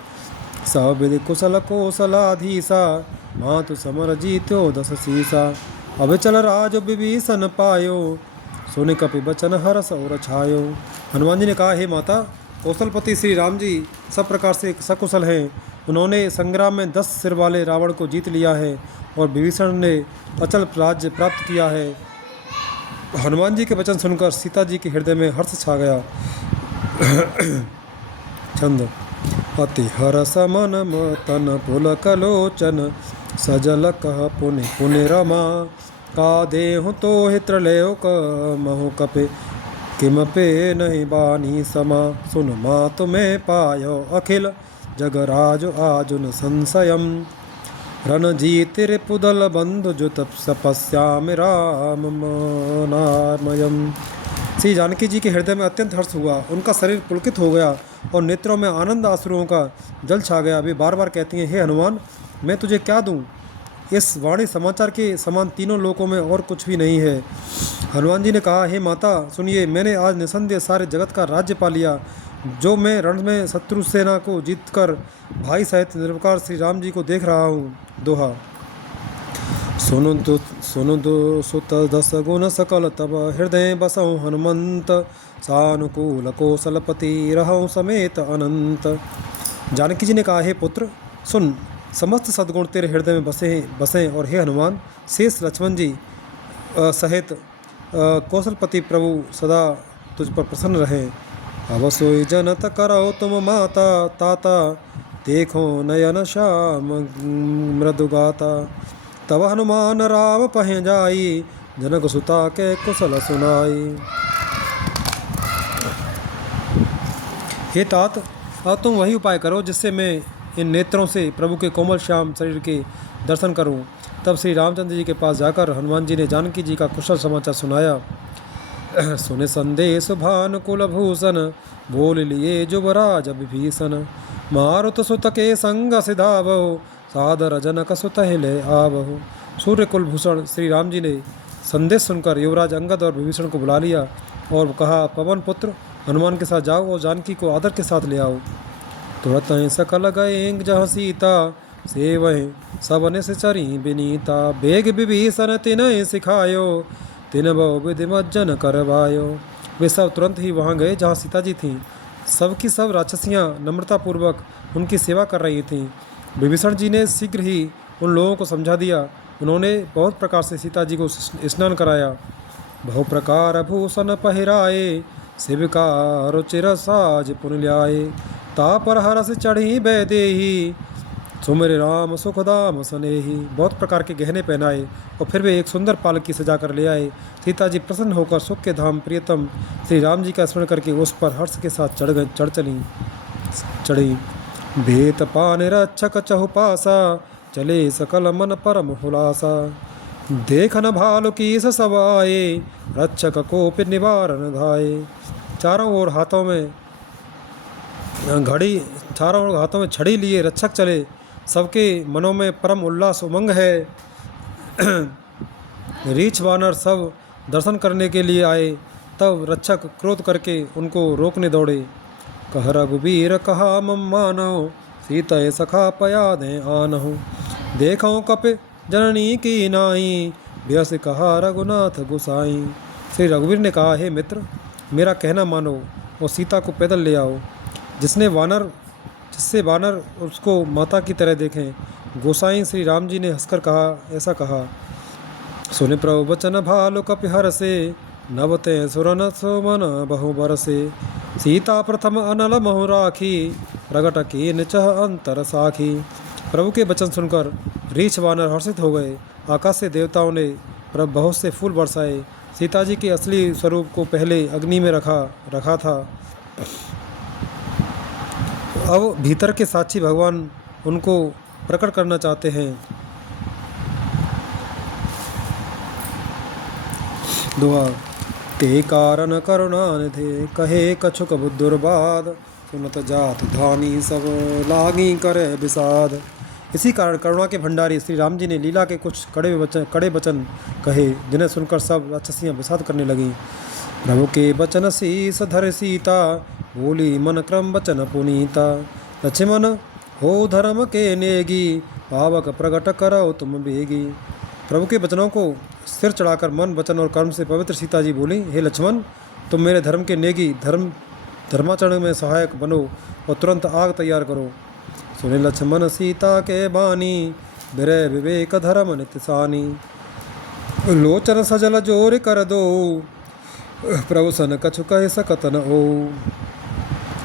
सब विधि कुशल कौशलाधीसा, मातु समर जीत्यो दस सीसा, अभिचल राज विभीषण पायो, सुनि कपि बचन हरस और छायो। हनुमान जी ने कहा, हे माता, कौशलपति श्री राम जी सब प्रकार से सकुशल हैं। उन्होंने संग्राम में 10 सिर वाले रावण को जीत लिया है और विभीषण ने अचल राज्य प्राप्त किया है। हनुमान जी के वचन सुनकर सीता जी के हृदय में हर्ष छा गया। छंद। अति हरस मन तन पुलक लोचन, सजल कह पुनि पुनि रमा, का देहु तो हित्रलेव महु कपि, किम पे नहीं बानी समा, सुन मात में पायो अखिल, जगराज आजुन संशयम, रणजीति पुदल बंधु जुत सपस्यामि राम नामयम। श्री जानकी जी के हृदय में अत्यंत हर्ष हुआ, उनका शरीर पुलकित हो गया और नेत्रों में आनंद आंसुओं का जल छा गया। वे बार बार कहती हैं, हे हनुमान, मैं तुझे क्या दूं? इस वाणी समाचार के समान तीनों लोकों में और कुछ भी नहीं है। हनुमान जी ने कहा, हे माता सुनिए, मैंने आज निसंदेह सारे जगत का राज्य पा लिया। जो मैं रण में शत्रु सेना को जीतकर भाई सहित निर्विकार श्री राम जी को देख रहा हूँ। दोहा। सुनु सुत दस गुण सकल, तब हृदय बसऊँ हनुमंत, सानुकूल कौशलपति रहऊँ समेत अनंत। जानकी जी ने कहा, हे पुत्र सुन, समस्त सद्गुण तेरे हृदय में बसे और हे हनुमान, शेष लक्ष्मण जी सहित कौशलपति प्रभु सदा तुझ पर प्रसन्न रहे। अवसोई जनत करो तुम माता ताता, देखो नयन श्याम मृदुगाता, तब हनुमान राम पह जाई, जनक सुता के कुशल सुनाई। हे तात, अब तुम वही उपाय करो जिससे मैं इन नेत्रों से प्रभु के कोमल श्याम शरीर के दर्शन करूं। तब श्री रामचंद्र जी के पास जाकर हनुमान जी ने जानकी जी का कुशल समाचार सुनाया। सुने संदेश भानुकुल भूषण, बोल लिए जुबराज विभीषण, मारुत सुत के संग सिधावो, सादर जनक सुत ले आवो। सूर्य कुल भूषण श्री राम जी ने संदेश सुनकर युवराज अंगद और विभीषण को बुला लिया और कहा, पवन पुत्र हनुमान के साथ जाओ और जानकी को आदर के साथ ले आओ। तुरत सकल गए जहाँ सीता, सेवह सबन से चरी बिनीता, बेग विभीषण तिन्ह सिखायो, तिन बहु विधि मज्जन करवायो। वे सब तुरंत ही वहाँ गए जहाँ सीता जी थीं। सबकी सब राक्षसियाँ नम्रतापूर्वक उनकी सेवा कर रही थीं। विभीषण जी ने शीघ्र ही उन लोगों को समझा दिया। उन्होंने बहुत प्रकार से सीता जी को स्नान कराया। बहु प्रकार भूषण पहिराए, शिविका रुचिर साज पुन ल्याए, तापर हरस चढ़ी बैदेही, सो मेरे राम सुखदाम स्नेही, बहुत प्रकार के गहने पहनाए और फिर वे एक सुंदर पालक की सजा कर ले आए। सीता जी प्रसन्न होकर सुख के धाम प्रियतम श्री राम जी का स्मरण करके उस पर हर्ष के साथ चढ़ी। भेत पान रक्षक चहुपासा, चले सकल मन परम हुलासा। देखन भालु की सब आए, रक्षक कोप निवारण धाये। चारों ओर हाथों में छड़ी लिए रक्षक चले, सबके मनों में परम उल्लास उमंग है। रीछ वानर सब दर्शन करने के लिए आए, तब रक्षक क्रोध करके उनको रोकने दौड़े। कह रघुबीर कहा मम मानो, सीता सखा पयाद आनहु। देखो कप जननी की नाई, व्यस कहा रघुनाथ गुसाई। श्री रघुवीर ने कहा, हे मित्र, मेरा कहना मानो और सीता को पैदल ले आओ। जिससे वानर उसको माता की तरह देखें। गोसाई श्री राम जी ने हंसकर कहा, ऐसा कहा। सुनि प्रभु बचन भालु कपिहर से, नवते सुरन सुमन बहु बरसे। सीता प्रथम अनल महु राखी, प्रगट की निचह अंतर साखी। प्रभु के वचन सुनकर रीछ वानर हर्षित हो गए। आकाश से देवताओं ने प्रभु बहुत से फूल बरसाए। सीता जी के असली स्वरूप को पहले अग्नि में रखा था, अब भीतर के साक्षी भगवान उनको प्रकट करना चाहते हैं। दुआ ते कारण करुणा निधे, कहे कछुक बुद्धुर्बाद। सुनत जात धानी सब, लागी करे विषाद। इसी कारण करुणा के भंडारी श्री राम जी ने लीला के कुछ कड़े वचन कहे, जिन्हें सुनकर सब राक्षसियाँ विषाद करने लगीं। प्रभु के वचन शीस धर सीता, बोली मन क्रम वचन पुनीता। लक्ष्मण हो धर्म के नेगी, पावक प्रगट करो तुम बेगी। प्रभु के वचनों को सिर चढ़ाकर मन वचन और कर्म से पवित्र सीता जी बोली, हे लक्ष्मण, तुम मेरे धर्म के नेगी, धर्माचरण में सहायक बनो और तुरंत आग तैयार करो। सुने लक्ष्मण सीता के बानी, विरय विवेक धर्म नित्यसानी। लोचन सजल जोर कर दो, प्रभु सन कछु कहे सकत न हो।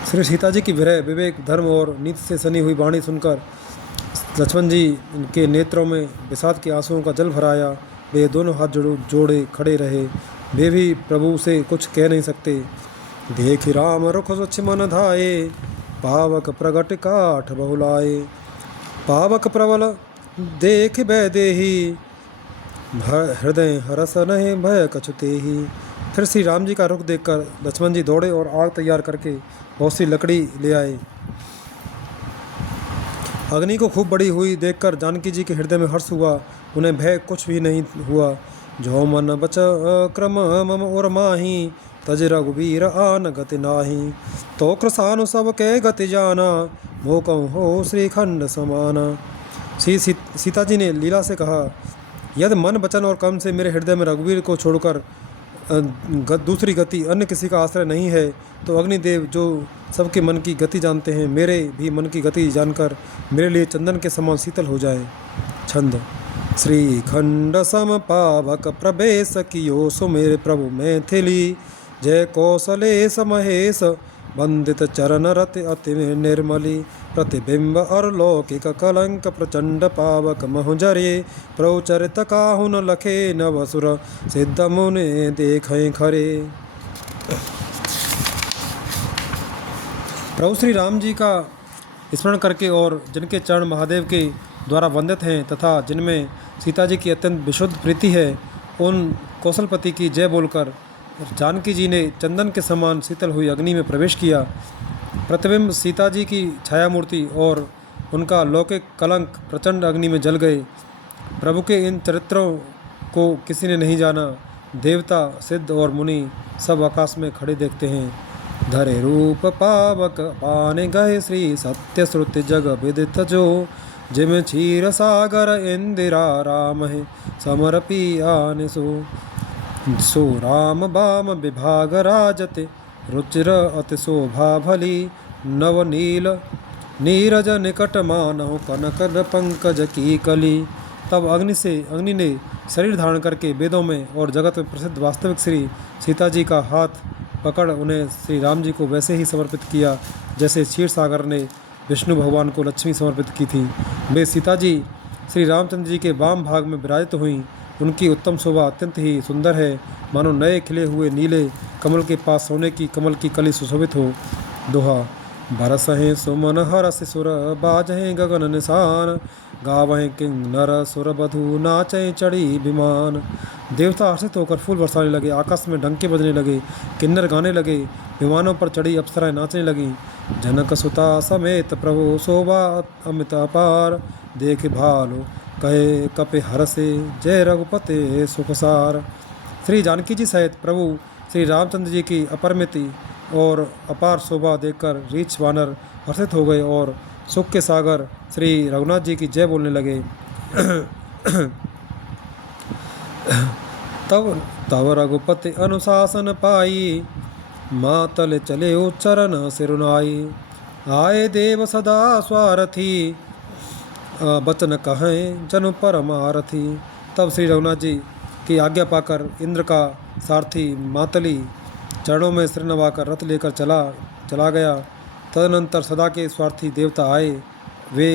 श्री सीता जी की विरय विवेक धर्म और नीति से सनी हुई वाणी सुनकर लक्ष्मण जी के नेत्रों में विषाद के आंसुओं का जल भराया। वे दोनों हाथ जोड़े खड़े रहे, वे भी प्रभु से कुछ कह नहीं सकते। देख राम रुख स्वच्छ मन धाये, पावक प्रगट काठ बहुलाए। पावक प्रबल देख बैदेही, हृदय हरस नहीं भय कछुते ही। फिर श्री राम जी का रुख देखकर लक्ष्मण जी दौड़े और आग तैयार करके बहुत सी लकड़ी ले आए। अग्नि को खूब बड़ी हुई देखकर जानकी जी के हृदय में हर्ष हुआ, उन्हें भय कुछ भी नहीं हुआ। जो मन बच क्रम मम और माही, तज रघुबीर आन गति नाही। तो कृसानु सब के गति जाना, मोकम हो श्रीखंड समाना। सीता जी ने लीला से कहा, यदि मन वचन और कर्म से मेरे हृदय में रघुवीर को छोड़कर दूसरी गति अन्य किसी का आश्रय नहीं है, तो अग्निदेव जो सबके मन की गति जानते हैं, मेरे भी मन की गति जानकर मेरे लिए चंदन के समान शीतल हो जाए। छंद। श्रीखंड सम पावक प्रवेश कियो, सो मेरे प्रभु मैथिली। जय कौशलेश महेश, वंदित चरण रति अति निर्मली। प्रतिबिंब अरलौकिक कलंक, प्रचंड पावक महुजरे। प्रचरित काहुन लखे नवसुर, सिद्ध मुने देखें खरे। प्रभु श्री राम जी का स्मरण करके और जिनके चरण महादेव के द्वारा वंदित हैं तथा जिनमें सीता जी की अत्यंत विशुद्ध प्रीति है, उन कौशलपति की जय बोलकर जानकी जी ने चंदन के समान शीतल हुई अग्नि में प्रवेश किया। प्रतिबिंब सीता जी की छाया मूर्ति और उनका लौकिक कलंक प्रचंड अग्नि में जल गए। प्रभु के इन चरित्रों को किसी ने नहीं जाना। देवता, सिद्ध और मुनि सब आकाश में खड़े देखते हैं। धरे रूप पावक पाने गए श्री, सत्य श्रुति जग विदित जो। जिम क्षीर सागर इंदिरा राम है, समर पियान सो राम बाम विभाग राजते। रुचिर अति शोभा भली, नव नील नीरज निकट मानव, कनक पंकज की कली। तब अग्नि ने शरीर धारण करके वेदों में और जगत में प्रसिद्ध वास्तविक श्री सीता जी का हाथ पकड़ उन्हें श्री राम जी को वैसे ही समर्पित किया जैसे क्षीर सागर ने विष्णु भगवान को लक्ष्मी समर्पित की थी। वे सीता जी श्री रामचंद्र जी के वाम भाग में विराजित हुईं। उनकी उत्तम शोभा अत्यंत ही सुंदर है, मानो नए खिले हुए नीले कमल के पास सोने की कमल की कली सुशोभित हो। दोहा। बरसहें सुमन हरस सुर बाजहें गगन निशान, गावहें किंग नर सुर बधु नाचें चढ़ी विमान। देवता हर्षित होकर फूल बरसाने लगे, आकाश में डंके बजने लगे, किन्नर गाने लगे, विमानों पर चढ़ी अप्सराएं नाचने लगीं। जनक सुता समेत प्रभु शोभा अमित अपार, देख भालो कहे कपे हरसे जय रघुपते सुखसार। श्री जानकी जी सहित प्रभु श्री रामचंद्र जी की अपरिमिति और अपार शोभा देखकर रीछ वानर हर्षित हो गए और सुख के सागर श्री रघुनाथ जी की जय बोलने लगे। तब तव रघुपति अनुशासन पाई, मातल चले उच्चरण सिरुनाई। आए देव सदा स्वारथी, बचन कहें जनु परमारथी। तब श्री रघुनाथ जी की आज्ञा पाकर इंद्र का सारथी मातली चरणों में सिर नवाकर रथ लेकर चला गया। तदनंतर सदा के स्वार्थी देवता आए। वे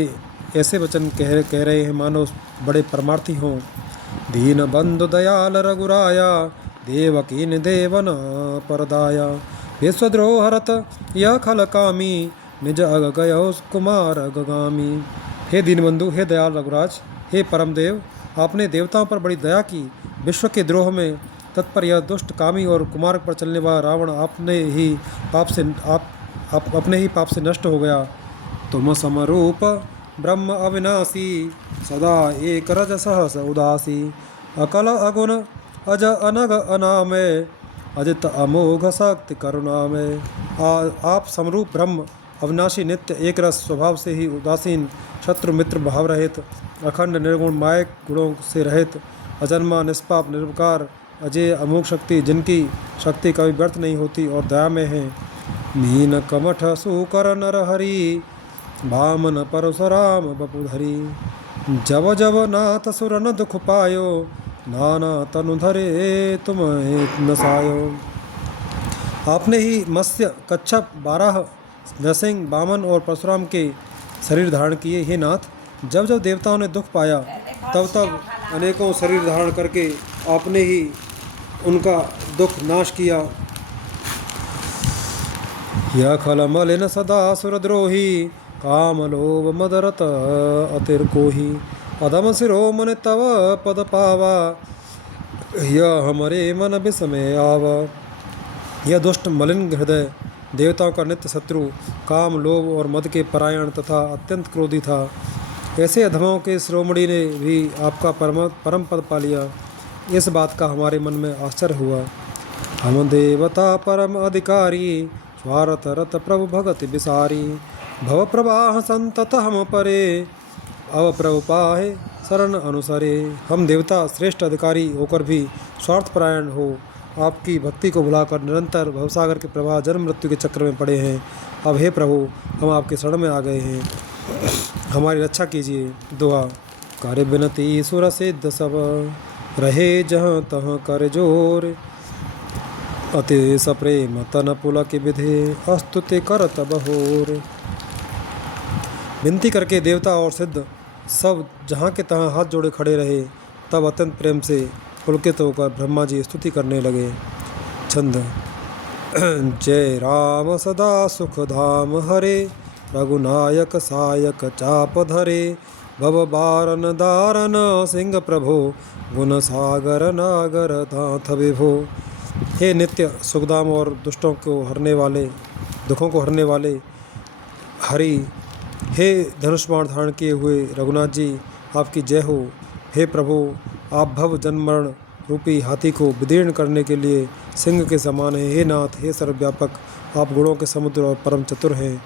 ऐसे वचन कह रहे हैं मानो बड़े परमार्थी हों। दीन बंधु दयाल रघुराया, देवकीन देवन परदाया। विश्वद्रोह हरत यह खल कामी, निज अग गयो कुमार अगगामी। हे दीनबंधु, हे दयाल रघुराज, हे परमदेव, आपने देवताओं पर बड़ी दया की। विश्व के द्रोह में तत्पर यह दुष्ट कामी और कुमार्ग पर चलने वाला रावण अपने ही पाप से नष्ट हो गया। तुम समरूप ब्रह्म अविनाशी, सदा एक रज सहस उदासी। अकल अगुण अज अनग अनामय, अजित अमोघ शक्ति करुणामय। आप समरूप ब्रह्म, अविनाशी, नित्य एक रस स्वभाव से ही उदासीन, शत्रु मित्र भाव रहित, अखंड निर्गुण मायक गुणों से रहित, अजन्मा निष्पाप निर्विकार, अजय अमोघ शक्ति, जिनकी शक्ति कभी व्यर्थ नहीं होती और दया में है। मीन कमठ सुकर नर हरि, वामन परशुराम बपुधरी। जब जब नाथ सुर न दुख पायो, नाना तनु धरे तुम्हें नसायो। आपने ही मत्स्य, कच्छप, बारह, नरसिंह, वामन और परशुराम के शरीर धारण किए। हे नाथ, जब जब देवताओं ने दुख पाया तब तब अनेकों शरीर धारण करके आपने ही उनका दुख नाश किया। यह खल मलिन सदा सुरद्रोही, काम लोभ मदरत अतिर कोही। अधम शिरोमणि तव पद पावा, यह हमारे मन विस्मय आवा। यह दुष्ट मलिन हृदय देवताओं का नित्य शत्रु, काम लोभ और मद के परायण तथा अत्यंत क्रोधी था। ऐसे अधमों के शिरोमणि ने भी आपका परम पद पा लिया। इस बात का हमारे मन में आश्चर्य हुआ। हम देवता परम अधिकारी, स्वार्थ रत प्रभु भगति विसारी। भव प्रवाह संतत हम परे, अव प्रभु पाहे शरण अनुसरे। हम देवता श्रेष्ठ अधिकारी होकर भी स्वार्थपरायण हो आपकी भक्ति को भुलाकर निरंतर भवसागर के प्रवाह जन्म मृत्यु के चक्र में पड़े हैं। अब हे प्रभु, हम आपके शरण में आ गए हैं, हमारी रक्षा कीजिए। दुआ। कार्य विनती सुर सिद्ध सब, रहे जहाँ तहाँ कर जोर। अति सप्रेम तन पुलक विधे, अस्तुति करत बहोर। विनती करके देवता और सिद्ध सब जहाँ के तहाँ हाथ जोड़े खड़े रहे। तब अत्यंत प्रेम से पुलकित होकर ब्रह्मा जी स्तुति करने लगे। छंद। जय राम सदा सुख धाम हरे, रघुनायक सायक चाप धरे। भव बारन दारन सिंह प्रभो, गुण सागर नागर दाथ विभो। हे नित्य सुखधाम और दुष्टों को हरने वाले, दुखों को हरने वाले हरि, हे धनुष बाण धारण किए हुए रघुनाथ जी, आपकी जय हो। हे प्रभु, आप भव जन्म मरण रूपी हाथी को विदीर्ण करने के लिए सिंह के समान हैं। हे नाथ, हे सर्वव्यापक, आप गुणों के समुद्र और परम चतुर हैं।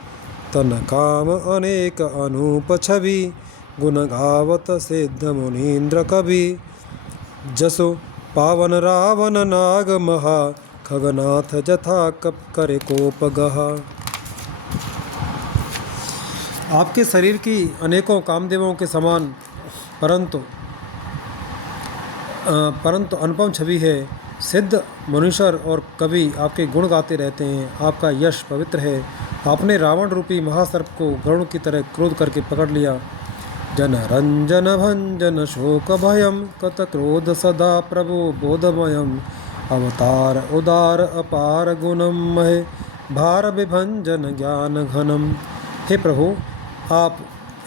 तन काम अनेक अनूप छवि, गुण गावत सिद्ध मुनीन्द्र कवि। जसो पावन रावण नाग महा, खगनाथ जथा कप करे कोप गहा। आपके शरीर की अनेकों कामदेवों के समान परंतु अनुपम छवि है। सिद्ध मनुष्य और कवि आपके गुण गाते रहते हैं। आपका यश पवित्र है। आपने रावण रूपी महासर्प को गरुड़ की तरह क्रोध करके पकड़ लिया। जन रंजन भंजन शोक भयम कत क्रोध सदा प्रभु बोधमयम अवतार उदार अपार गुणम महे भार विभंजन ज्ञान घनम। हे प्रभु, आप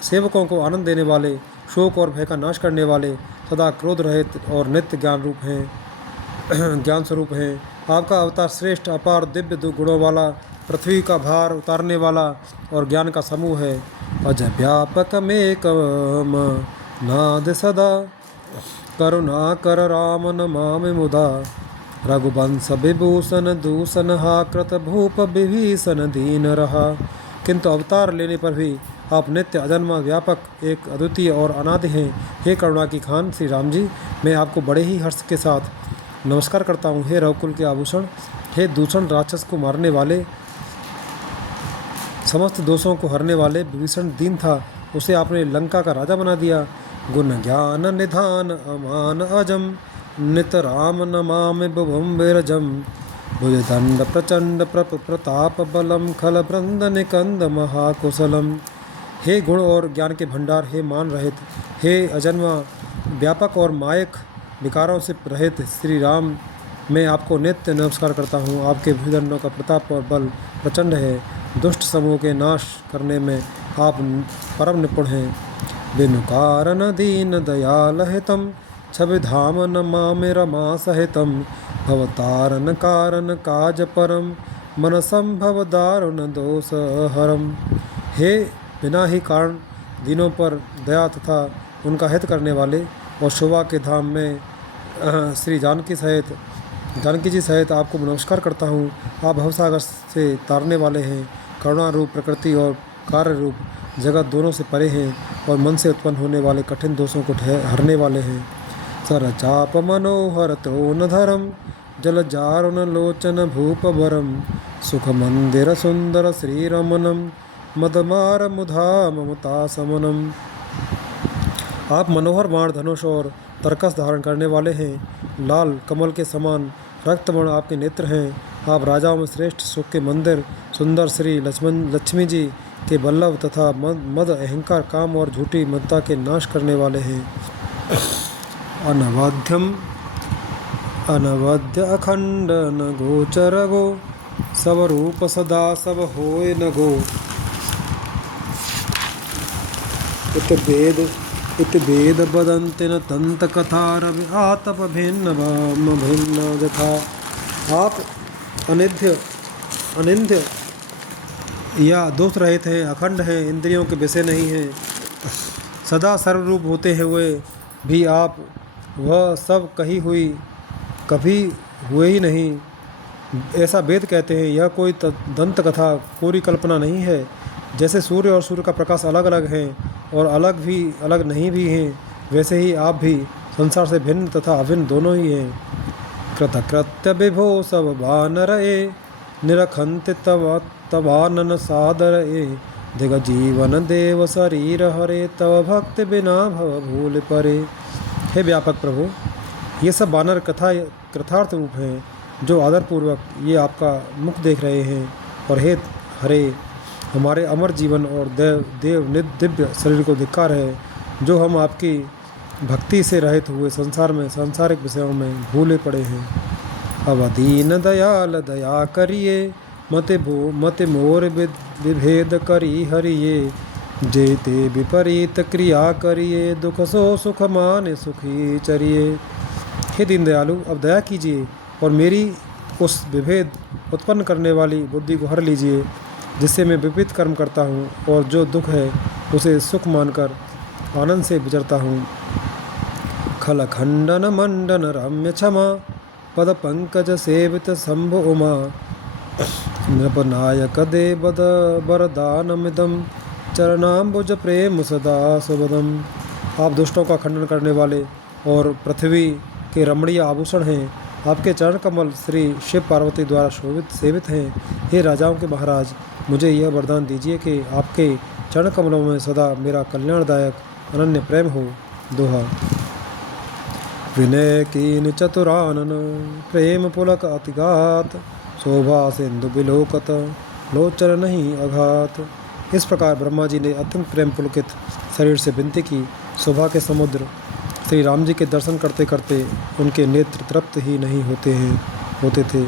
सेवकों को आनंद देने वाले, शोक और भय का नाश करने वाले, सदा क्रोध रहित और नित्य ज्ञान रूप हैं, ज्ञान स्वरूप हैं। आपका अवतार श्रेष्ठ अपार दिव्य गुणों वाला, पृथ्वी का भार उतारने वाला और ज्ञान का समूह है। अज व्यापक में कम नाद सदा करुणा कर राम नमामि मुदा रघुवंश विभूषण दूषण हा कृत भूप विभीषण दीन रहा। किंतु अवतार लेने पर भी आप नित्य अजन्मा व्यापक एक अद्वितीय और अनादि हैं। हे करुणा की खान श्री राम जी, मैं आपको बड़े ही हर्ष के साथ नमस्कार करता हूँ। हे रघुकुल के आभूषण, हे दूषण राक्षस को मारने वाले, समस्त दोषों को हरने वाले, विभीषण दीन था, उसे आपने लंका का राजा बना दिया। गुण ज्ञान निधान अमान अजम नित राम नमामि भुवम विरजम भुजदंड प्रचंड प्रताप बलम खल बृंद निकंद महाकुशलम। हे गुण और ज्ञान के भंडार, हे मान रहित, हे अजन्मा व्यापक और मायक विकारों से रहित श्री राम, मैं आपको नित्य नमस्कार करता हूँ। आपके भुजदंडों का प्रताप और बल प्रचंड है। दुष्ट समूह के नाश करने में आप परम निपुण हैं। बिनु कारण दीन दयाल हितम छवि धाम नमामि रमा सहितम भवतारण कारण काज परम मन संभव दारुण दोष हरम। हे बिना ही कारण दीनों पर दया तथा उनका हित करने वाले और शोभा के धाम में श्री जानकी जी सहित आपको नमस्कार करता हूँ। आप भवसागर से तारने वाले हैं। करुणा रूप प्रकृति और कार्य रूप जगत दोनों से परे हैं और मन से उत्पन्न होने वाले कठिन दोषों को हरने वाले हैं। सर चाप मनोहर त्रोन धरम जल जारुण लोचन भूप भरम सुख मंदिर सुंदर श्री रमनम मदमार मुधा ममता समनम। आप मनोहर बाण धनुष और तरकस धारण करने वाले हैं। लाल कमल के समान रक्तवर्ण आपके नेत्र हैं। आप राजाओं में श्रेष्ठ सुख के मंदिर, सुंदर श्री लक्ष्मी जी के बल्लभ तथा मद अहंकार काम और झूठी मदता के नाश करने वाले हैं। अनवद्य अखंड न गोचर गो सब रूप सदा सब होय न गो। इत वेद बदंते न तंत कथा रवि आतप भिन्न भाम भिन्न जथा। आप अनिंद्य या दोष रहित हैं, अखंड हैं, इंद्रियों के विषय नहीं हैं, सदा सर्वरूप होते हुए भी आप वह सब कभी हुए ही नहीं, ऐसा वेद कहते हैं। यह कोई दंत कथा, कोरी कल्पना नहीं है। जैसे सूर्य और सूर्य का प्रकाश अलग अलग हैं और अलग नहीं भी हैं, वैसे ही आप भी संसार से भिन्न तथा अभिन्न दोनों ही हैं। कृतकृत्य विभो सब बानर ए निरखंत तवानन सादर ए दिग जीवन देव शरीर हरे तव भक्त बिना भव भूल परे। हे व्यापक प्रभु, ये सब बानर कृतार्थ रूप हैं जो आदरपूर्वक ये आपका मुख देख रहे हैं। और हे हरे, हमारे अमर जीवन और देव दिव्य शरीर को धिक्कार है जो हम आपकी भक्ति से रहित हुए संसार में सांसारिक विषयों में भूले पड़े हैं। अवदीन दयाल दया करिए मति मोर विभेद करी हरिये जेते विपरीत क्रिया करिए दुख सो सुख मान सुखी चरिए। हे दीन दयालु, अब दया कीजिए और मेरी उस विभेद उत्पन्न करने वाली बुद्धि को हर लीजिए जिससे मैं विपरीत कर्म करता हूँ और जो दुख है उसे सुख मानकर आनंद से विचरता हूँ। खल खंडन मंडन रम्य क्षमा पद पंकज सेवित शंभु उमा नृपनायक दे बद वरदानमिदम चरणाम्बुज प्रेम सदा सुबदम। आप दुष्टों का खंडन करने वाले और पृथ्वी के रमणीय आभूषण हैं। आपके चरण कमल श्री शिव पार्वती द्वारा शोभित सेवित हैं। हे राजाओं के महाराज, मुझे यह वरदान दीजिए कि आपके चरण कमलों में सदा मेरा कल्याणदायक अनन्य प्रेम हो। दोहा। विनय कीन चतुरानन प्रेम पुलक अतिघात शोभा सिंधु बिलोकत लोचन नहीं अघात। इस प्रकार ब्रह्मा जी ने अत्यंत प्रेम पुलकित शरीर से विनती की। शोभा के समुद्र श्री राम जी के दर्शन करते करते उनके नेत्र तृप्त ही नहीं होते थे।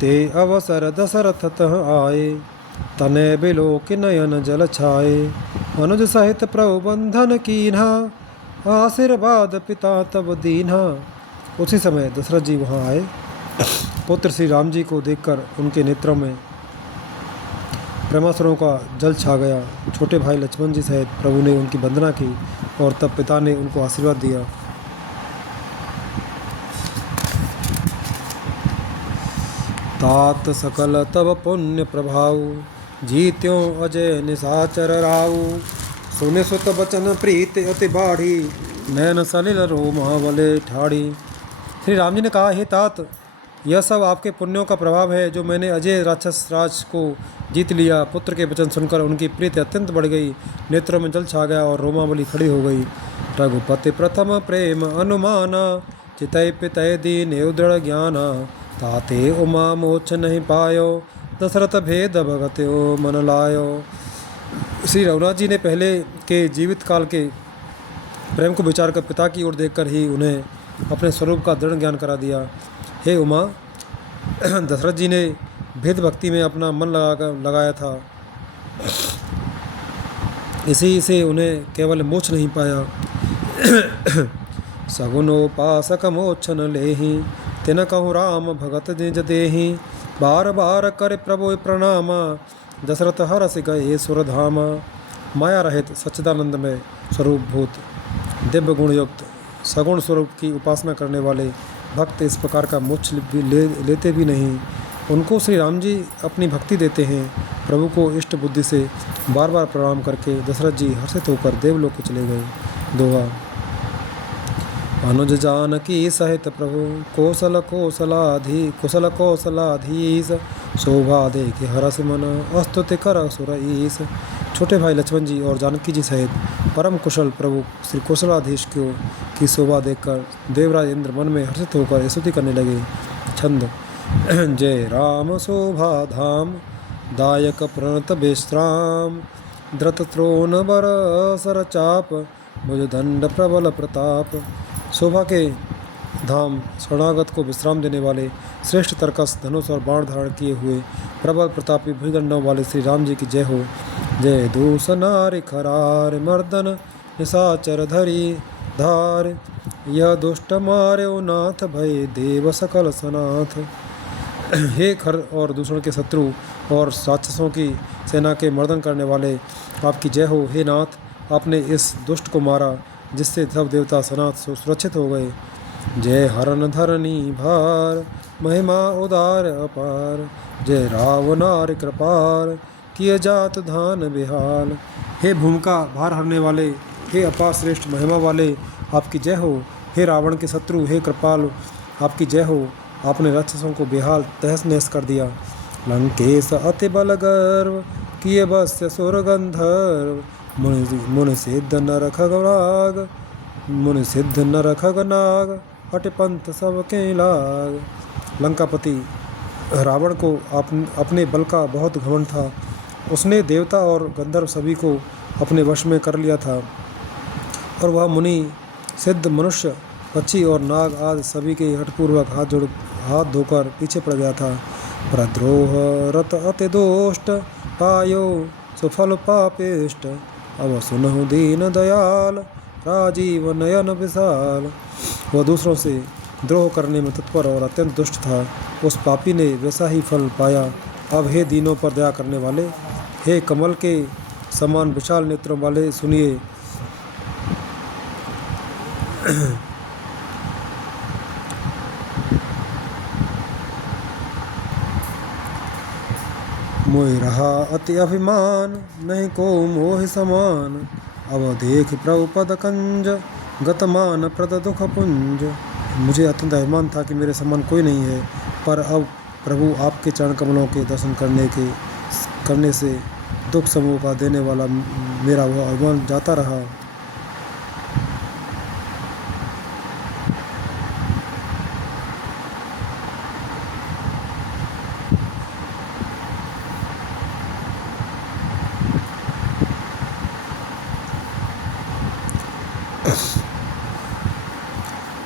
ते अवसर दशरथ तह आए तनय बिलोक नयन जल छाए अनुज सहित प्रभु बंधन कीन्हा आशीर्वाद पिता तब दीन्हा। उसी समय दशरथ जी वहाँ आए। पुत्र श्री राम जी को देखकर उनके नेत्रों में प्रेमासुरों का जल छा गया। छोटे भाई लक्ष्मण जी सहित प्रभु ने उनकी वंदना की और तब पिता ने उनको आशीर्वाद दिया। तात सकल तब पुण्य प्रभाव जीत्यों अजय निशाचर राव सुने सुत बचन प्रीत अति बाढ़ी नैन सलिल रोमावले ठाड़ी। श्री राम जी ने कहा, हे तात, यह सब आपके पुण्यों का प्रभाव है जो मैंने अजय राक्षस राज को जीत लिया। पुत्र के वचन सुनकर उनकी प्रीति अत्यंत बढ़ गई, नेत्रों में जल छा गया और रोमावली खड़ी हो गई। रघुपति प्रथम प्रेम अनुमाना चितय पितय दीन दृढ़ ज्ञाना ताते उमा मोक्ष नहीं पायो दशरथ भेद भगत्यो मन लायो। श्री रघुनाथ जी ने पहले के जीवित काल के प्रेम को विचार कर पिता की ओर देखकर ही उन्हें अपने स्वरूप का दृढ़ ज्ञान करा दिया। हे उमा, दशरथ जी ने भेद भक्ति में अपना मन लगाया था, इसी से उन्हें केवल मोक्ष नहीं पाया। सगुनोपासक मोक्षन लेहि तिन कहु राम भगत निज देहि बार बार कर प्रभु प्रणामा दशरथ हरस गए सुरधामा। माया रहित सच्चिदानंदमय स्वरूप भूत दिव्य गुण युक्त सगुण स्वरूप की उपासना करने वाले भक्त इस प्रकार का मोक्ष लेते भी नहीं। उनको श्री राम जी अपनी भक्ति देते हैं। प्रभु को इष्ट बुद्धि से बार बार प्रणाम करके दशरथ जी हर्षित होकर देवलोक को चले गए। दोहा। अनुज जानकी सहित प्रभु कुशल कौशलाधीश शोभा देखे हरस मन अस्तुति कर सुर ईश। छोटे भाई लक्ष्मण जी और जानकी जी सहित परम कुशल प्रभु श्री कौशलाधीश की शोभा देखकर देवराज इंद्र मन में हर्षित होकर स्तुति करने लगे। छंद। जय राम शोभा धाम दायक प्रणत विश्राम धृत त्रोण बर सर चाप मुझ दंड प्रबल प्रताप। शोभा के धाम शरणागत को विश्राम देने वाले श्रेष्ठ तर्कस धनुष और बाण धारण किए हुए प्रबल प्रतापी भुजदंडों वाले श्री राम जी की जय हो। जय दूस नारि खरार मर्दन निशाचर धरी धार यह दुष्ट मार्यो नाथ भय देव सकल सनाथ। हे खर और दूसरों के शत्रु और राक्षसों की सेना के मर्दन करने वाले आपकी जय हो। हे नाथ, आपने इस दुष्ट को मारा जिससे सब देवता सनाथ सुरक्षित हो गए। जय हरन धरनी भार महिमा उदार अपार जय रावनार कृपार किए जात धान बिहाल। हे भूमिका भार हरने वाले, हे अपार श्रेष्ठ महिमा वाले, आपकी जय हो। हे रावण के शत्रु, हे कृपाल, आपकी जय हो। आपने राक्षसों को बेहाल तहस नहस कर दिया। लंकेश अति बल गर्व किए बस्य सुर गंधर्व मुनि सिद्ध नर खगनाग मुनि सिद्ध नर खगनाग हट पंथ सबके लाग। लंकापति रावण को अपने बल का बहुत घमंड था। उसने देवता और गंधर्व सभी को अपने वश में कर लिया था और वह मुनि सिद्ध मनुष्य पक्षी और नाग आदि सभी के हठपूर्वक हाथ धोकर पीछे पड़ गया था। प्रद्रोह रत अति दोष्ट पायो सुफल पापेष्ट अब सुनहु दीन दयाल राजीव नयन विशाल। वह दूसरों से द्रोह करने में तत्पर और अत्यंत दुष्ट था। उस पापी ने वैसा ही फल पाया। अब हे दीनों पर दया करने वाले, हे कमल के समान विशाल नेत्रों वाले, सुनिए। मोहि रहा अति अभिमान नहीं को मोहि समान अब देख प्रभु पद कंज गतमान प्रद दुख पुंज। मुझे अत्यंत अभिमान था कि मेरे समान कोई नहीं है, पर अब प्रभु आपके चरण कमलों के दर्शन करने से दुख समूह का देने वाला मेरा वह अभिमान जाता रहा।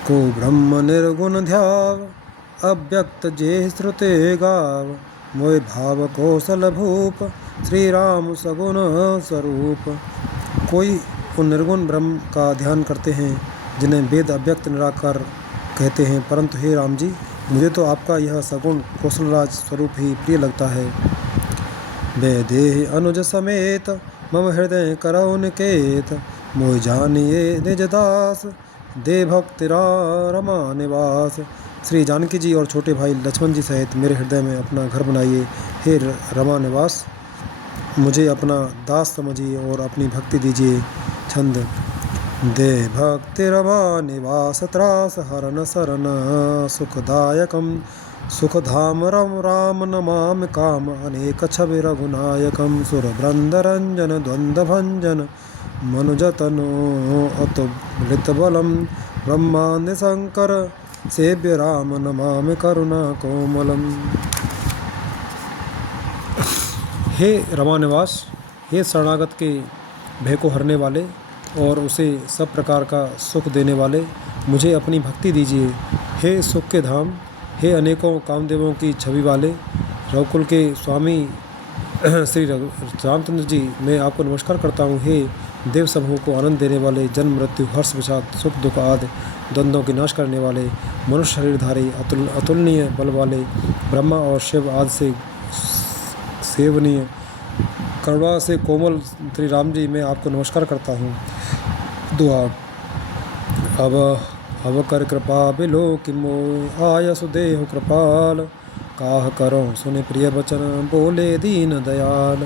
को ब्रह्म निर्गुण ध्याव अव्यक्त जे श्रुते गाव मोय भाव कौशल भूप श्री राम सगुण स्वरूप। कोई उन निर्गुण ब्रह्म का ध्यान करते हैं जिन्हें वेद अव्यक्त निराकार कहते हैं, परंतु हे राम जी, मुझे तो आपका यह सगुण कौशलराज स्वरूप ही प्रिय लगता है। वैदेह अनुज समेत मम हृदय करौ निकेत मोह जानिए निज दास दे भक्ति रमा निवास। श्री जानकी जी और छोटे भाई लक्ष्मण जी सहित मेरे हृदय में अपना घर बनाइए। हे रमा निवास, मुझे अपना दास समझिए और अपनी भक्ति दीजिए। छंद। दे भक्ति रमा निवास त्रास हरन सरन सुखदायकम सुखधाम रम राम नमामि काम अनेक छवि रघुनायकम सुर बृंदरंजन द्वंद्व भंजन मनुजतनो अतुलित बलम ब्रह्मांड शंकर सेव्य राम नमामि करुणा कोमलम। हे रमानिवास, हे शरणागत के भय को हरने वाले और उसे सब प्रकार का सुख देने वाले, मुझे अपनी भक्ति दीजिए। हे सुख के धाम, हे अनेकों कामदेवों की छवि वाले रघुकुल के स्वामी श्री रामचंद्र जी, मैं आपको नमस्कार करता हूँ। हे देव समूह को आनंद देने वाले, जन्म मृत्यु हर्ष विषाद सुख दुख आदि द्वंद्वों की नाश करने वाले, मनुष्य शरीरधारी अतुलनीय बल वाले, ब्रह्मा और शिव आदि से सेवनीय करुणा से कोमल श्री राम जी, मैं आपको नमस्कार करता हूँ। दुआ। अब कर कृपा बिलो कि मोय आय सुदेह कृपाल काह करो सुने प्रिय वचन बोले दीन दयाल।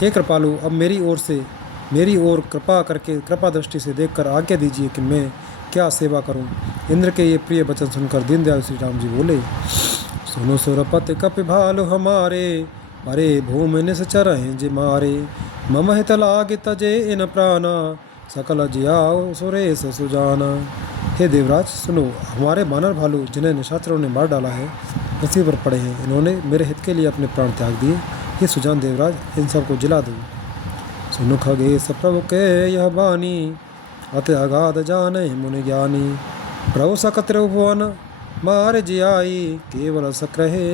हे कृपालु, अब मेरी ओर कृपा करके कृपा दृष्टि से देखकर आज्ञा दीजिए कि मैं क्या सेवा करूं। इंद्र के ये प्रिय वचन सुनकर दीनदयाल श्री राम जी बोले, सुनो सुरपति कपि भालु हमारे परे भूमि निश्चर हैं जे मारे मम हित लागे तजे इन प्राणा सकल जियाओ सुरेश सुजाना। हे देवराज सुनो, हमारे बानर भालू जिन्हें निशाचरों ने मार डाला है पृथ्वी पर पड़े हैं, इन्होंने मेरे हित के लिए अपने प्राण त्याग दिए। हे सुजान देवराज, इन सबको जिला दो। सुनो खगेश प्रभु के यह बानी अति अगाध जाने मुनि ज्ञानी प्रभु सकत भुवन मार जियाई केवल सक्रहे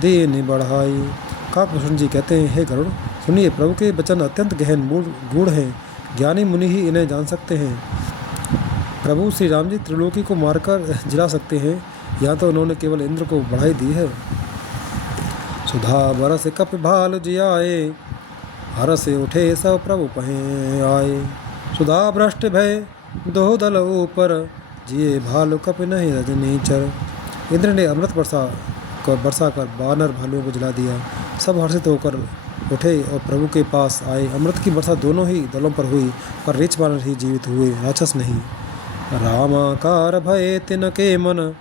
दीन बढ़ाई। काकभूषण जी कहते हैं, हे गरुड़ सुनिए, प्रभु के वचन अत्यंत गहन गूढ़ हैं, ज्ञानी मुनि ही इन्हें जान सकते हैं। प्रभु श्री राम जी त्रिलोकी को मारकर जिला सकते हैं, यहाँ तो उन्होंने केवल इंद्र को बढ़ाई दी है। सुधा बरस कप भाल जियाए हर से उठे सब प्रभु पहे आए। सुधा भ्रष्ट भय दो दल ऊपर जिए भालु कप नहीं रजनीचर। इंद्र ने अमृत बरसा कर बानर भालुओं को जला दिया। सब हर्षित होकर उठे और प्रभु के पास आए। अमृत की वर्षा दोनों ही दलों पर हुई, पर रीछ बानर ही जीवित हुए, राक्षस नहीं। रामाकार भय तिनके मन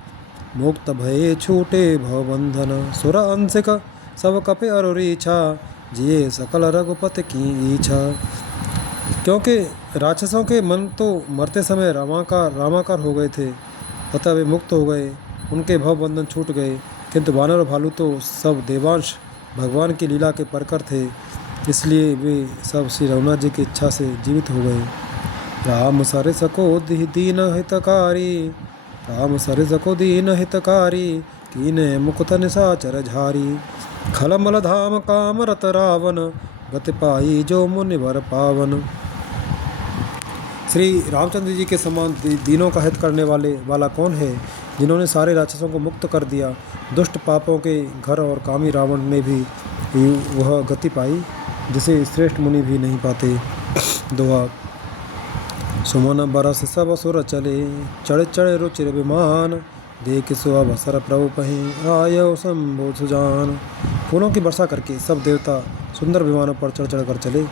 मुक्त भये छूटे भवबंधन। सुर अंशिक सब कपे अरुरीछा जिये सकल रघुपति की इच्छा। क्योंकि राक्षसों के मन तो मरते समय रामाकार हो गए थे, अतः वे मुक्त हो गए, उनके भवबंधन छूट गए। किंतु बानर और भालू तो सब देवांश भगवान की लीला के परकर थे, इसलिए वे सब श्री रघुनाथ जी की इच्छा से जीवित हो गए। राम सरिस को दीन हितकारी राम सरिस को दीन हितकारी कीने मुकुत निशाचर झारी। खलमल धाम काम रत रावण गति पाई जो मुनिवर पावन। श्री रामचंद्र जी के समान दीनों का हित करने वाला कौन है, जिन्होंने सारे राक्षसों को मुक्त कर दिया। दुष्ट पापों के घर और कामी रावण ने भी वह गति पाई जिसे श्रेष्ठ मुनि भी नहीं पाते। दुआ। सुमन बरस सब सुर चले चढ़ चढ़ रुचिर विमान देख सो अवसर प्रभु पही आयो शंभु सुजान। फूलों की वर्षा करके सब देवता सुंदर विमानों पर चढ़ चढ़ कर चले।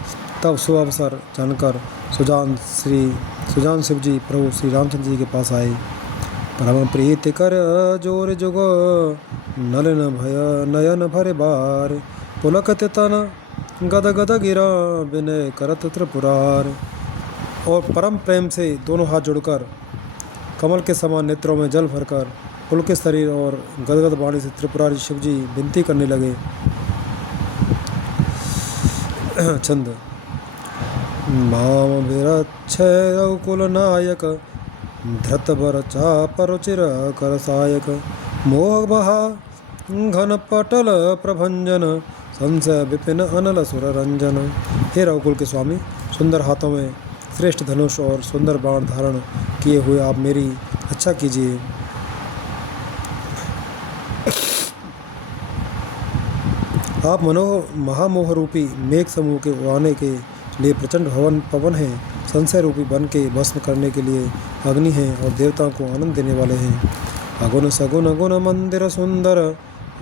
तब सो अवसर जानकर सुजान शिव जी प्रभु श्री रामचंद्र जी के पास आए। परम प्रीति कर जोर जुग नलन भय नयन भरे बार पुलकत तन गद गद गिरा विनय करत त्रिपुरार। और परम प्रेम से दोनों हाथ जोड़कर कमल के समान नेत्रों में जल भरकर पुलकित शरीर और गदगद वाणी से त्रिपुरारी शिव जी विनती करने लगे। छंद। मामभिरक्षय रघुकुलनायक धृतवर चापरुचिर कर सायक मोहबहा घनपटल प्रभंजन संशय विपिन अनल सुर रंजन। हे रघुकुल के स्वामी, सुंदर हाथों में श्रेष्ठ धनुष और सुंदर बाण धारण किए हुए आप मेरी रक्षा कीजिए। आप महामोह रूपी मेघ समूह के उड़ाने के लिए प्रचंड पवन हैं, संशय रूपी बन के भस्म करने के लिए अग्नि हैं और देवताओं को आनंद देने वाले हैं। अगुण सगुण गुण मंदिर सुंदर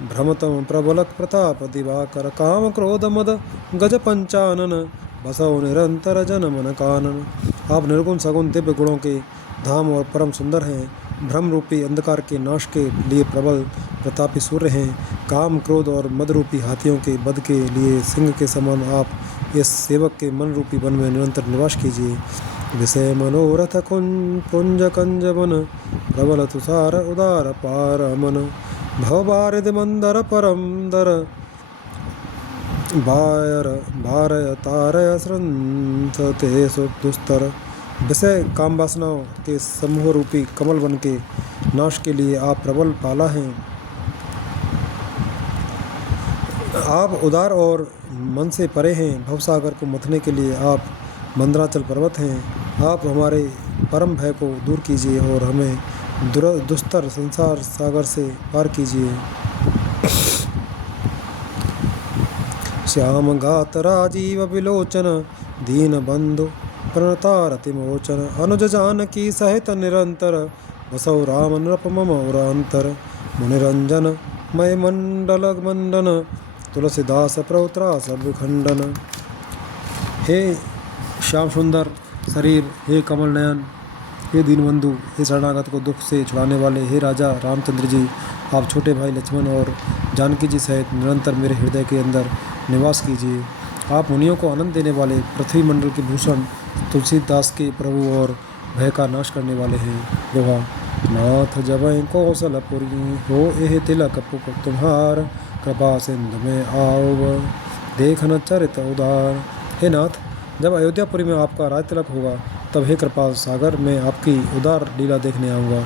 भ्रमतम प्रबलक प्रताप दिवाकर काम क्रोध मद गज पंचानन बसौ निरंतर जन मन कानन। आप निर्गुण सगुण दिव्य गुणों के धाम और परम सुंदर हैं, भ्रम रूपी अंधकार के नाश के लिए प्रबल प्रतापी सूर्य हैं। काम क्रोध और मद रूपी हाथियों के वध के लिए सिंह के समान आप इस सेवक के मन रूपी वन में निरंतर निवास कीजिए। विषय मनोरथ पुंज कंज मन प्रबल तुषार उदार पार मन भवबारिद मंदर परम दर भारय तारय श्रंसते दुस्तर। विषय काम वासनाओं के समूह रूपी कमल बन के नाश के लिए आप प्रबल पाला हैं। आप उदार और मन से परे हैं, भवसागर को मथने के लिए आप मंदराचल पर्वत हैं। आप हमारे परम भय को दूर कीजिए और हमें दुस्तर संसार सागर से पार कीजिए। श्याम गात राजीव विलोचन दीन बंधु प्रणतारति मोचन अनुज जानकी सहित निरंतर बसौ राम नृप मम उरांतर मुनिरंजन मय मंडल मंडन तुलसीदास प्रौत्रा सब खंडन। हे श्याम सुंदर शरीर, हे कमल नयन, हे दीनबंधु, हे शरणागत को दुख से छुड़ाने वाले हे राजा रामचंद्र जी, आप छोटे भाई लक्ष्मण और जानकी जी सहित निरंतर मेरे हृदय के अंदर निवास कीजिए। आप मुनियों को आनंद देने वाले पृथ्वी मंडल के भूषण तुलसीदास के प्रभु और भय का नाश करने वाले हैं। दोहा। नाथ जबै कौशलपुरी हो एह तिलक पुक तुम्हार कृपा सिंधु में आओ देखन चरित उदार। हे नाथ, जब अयोध्यापुरी में आपका राज तिलक होगा तब हे कृपा सागर में आपकी उदार लीला देखने आऊँगा।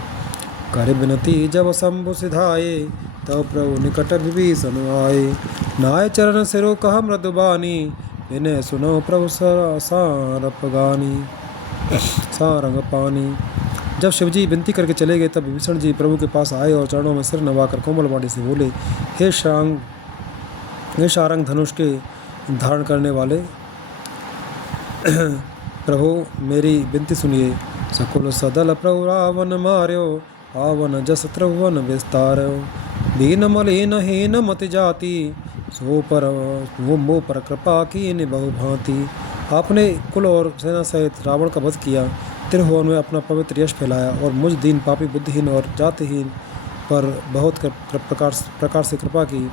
कर विनती जब शंभु सिधाए तब प्रभु निकट विभीषण आए। नाय चरण सिरो कह मृदुबानी विनय सुनो प्रभु सारप गानी सारंग पानी। जब शिवजी विनती करके चले गए तब विभीषण जी प्रभु के पास आए और चरणों में सिर नवाकर कोमल वाणी से बोले, हे शारंग धनुष के धारण करने वाले प्रभु, मेरी विनती सुनिए। सकुल सदल प्रभु रावण मार्यो पावन जस त्रिभुवन विस्तारो दीन मलिन हीन मति जाति सो पर वो मोह पर कृपा की बहु भांति। आपने कुल और सेना सहित रावण का वध किया, त्रिभुवन में अपना पवित्र यश फैलाया और मुझ दीन पापी बुद्धिहीन और जातिहीन पर बहुत प्रकार से कृपा की।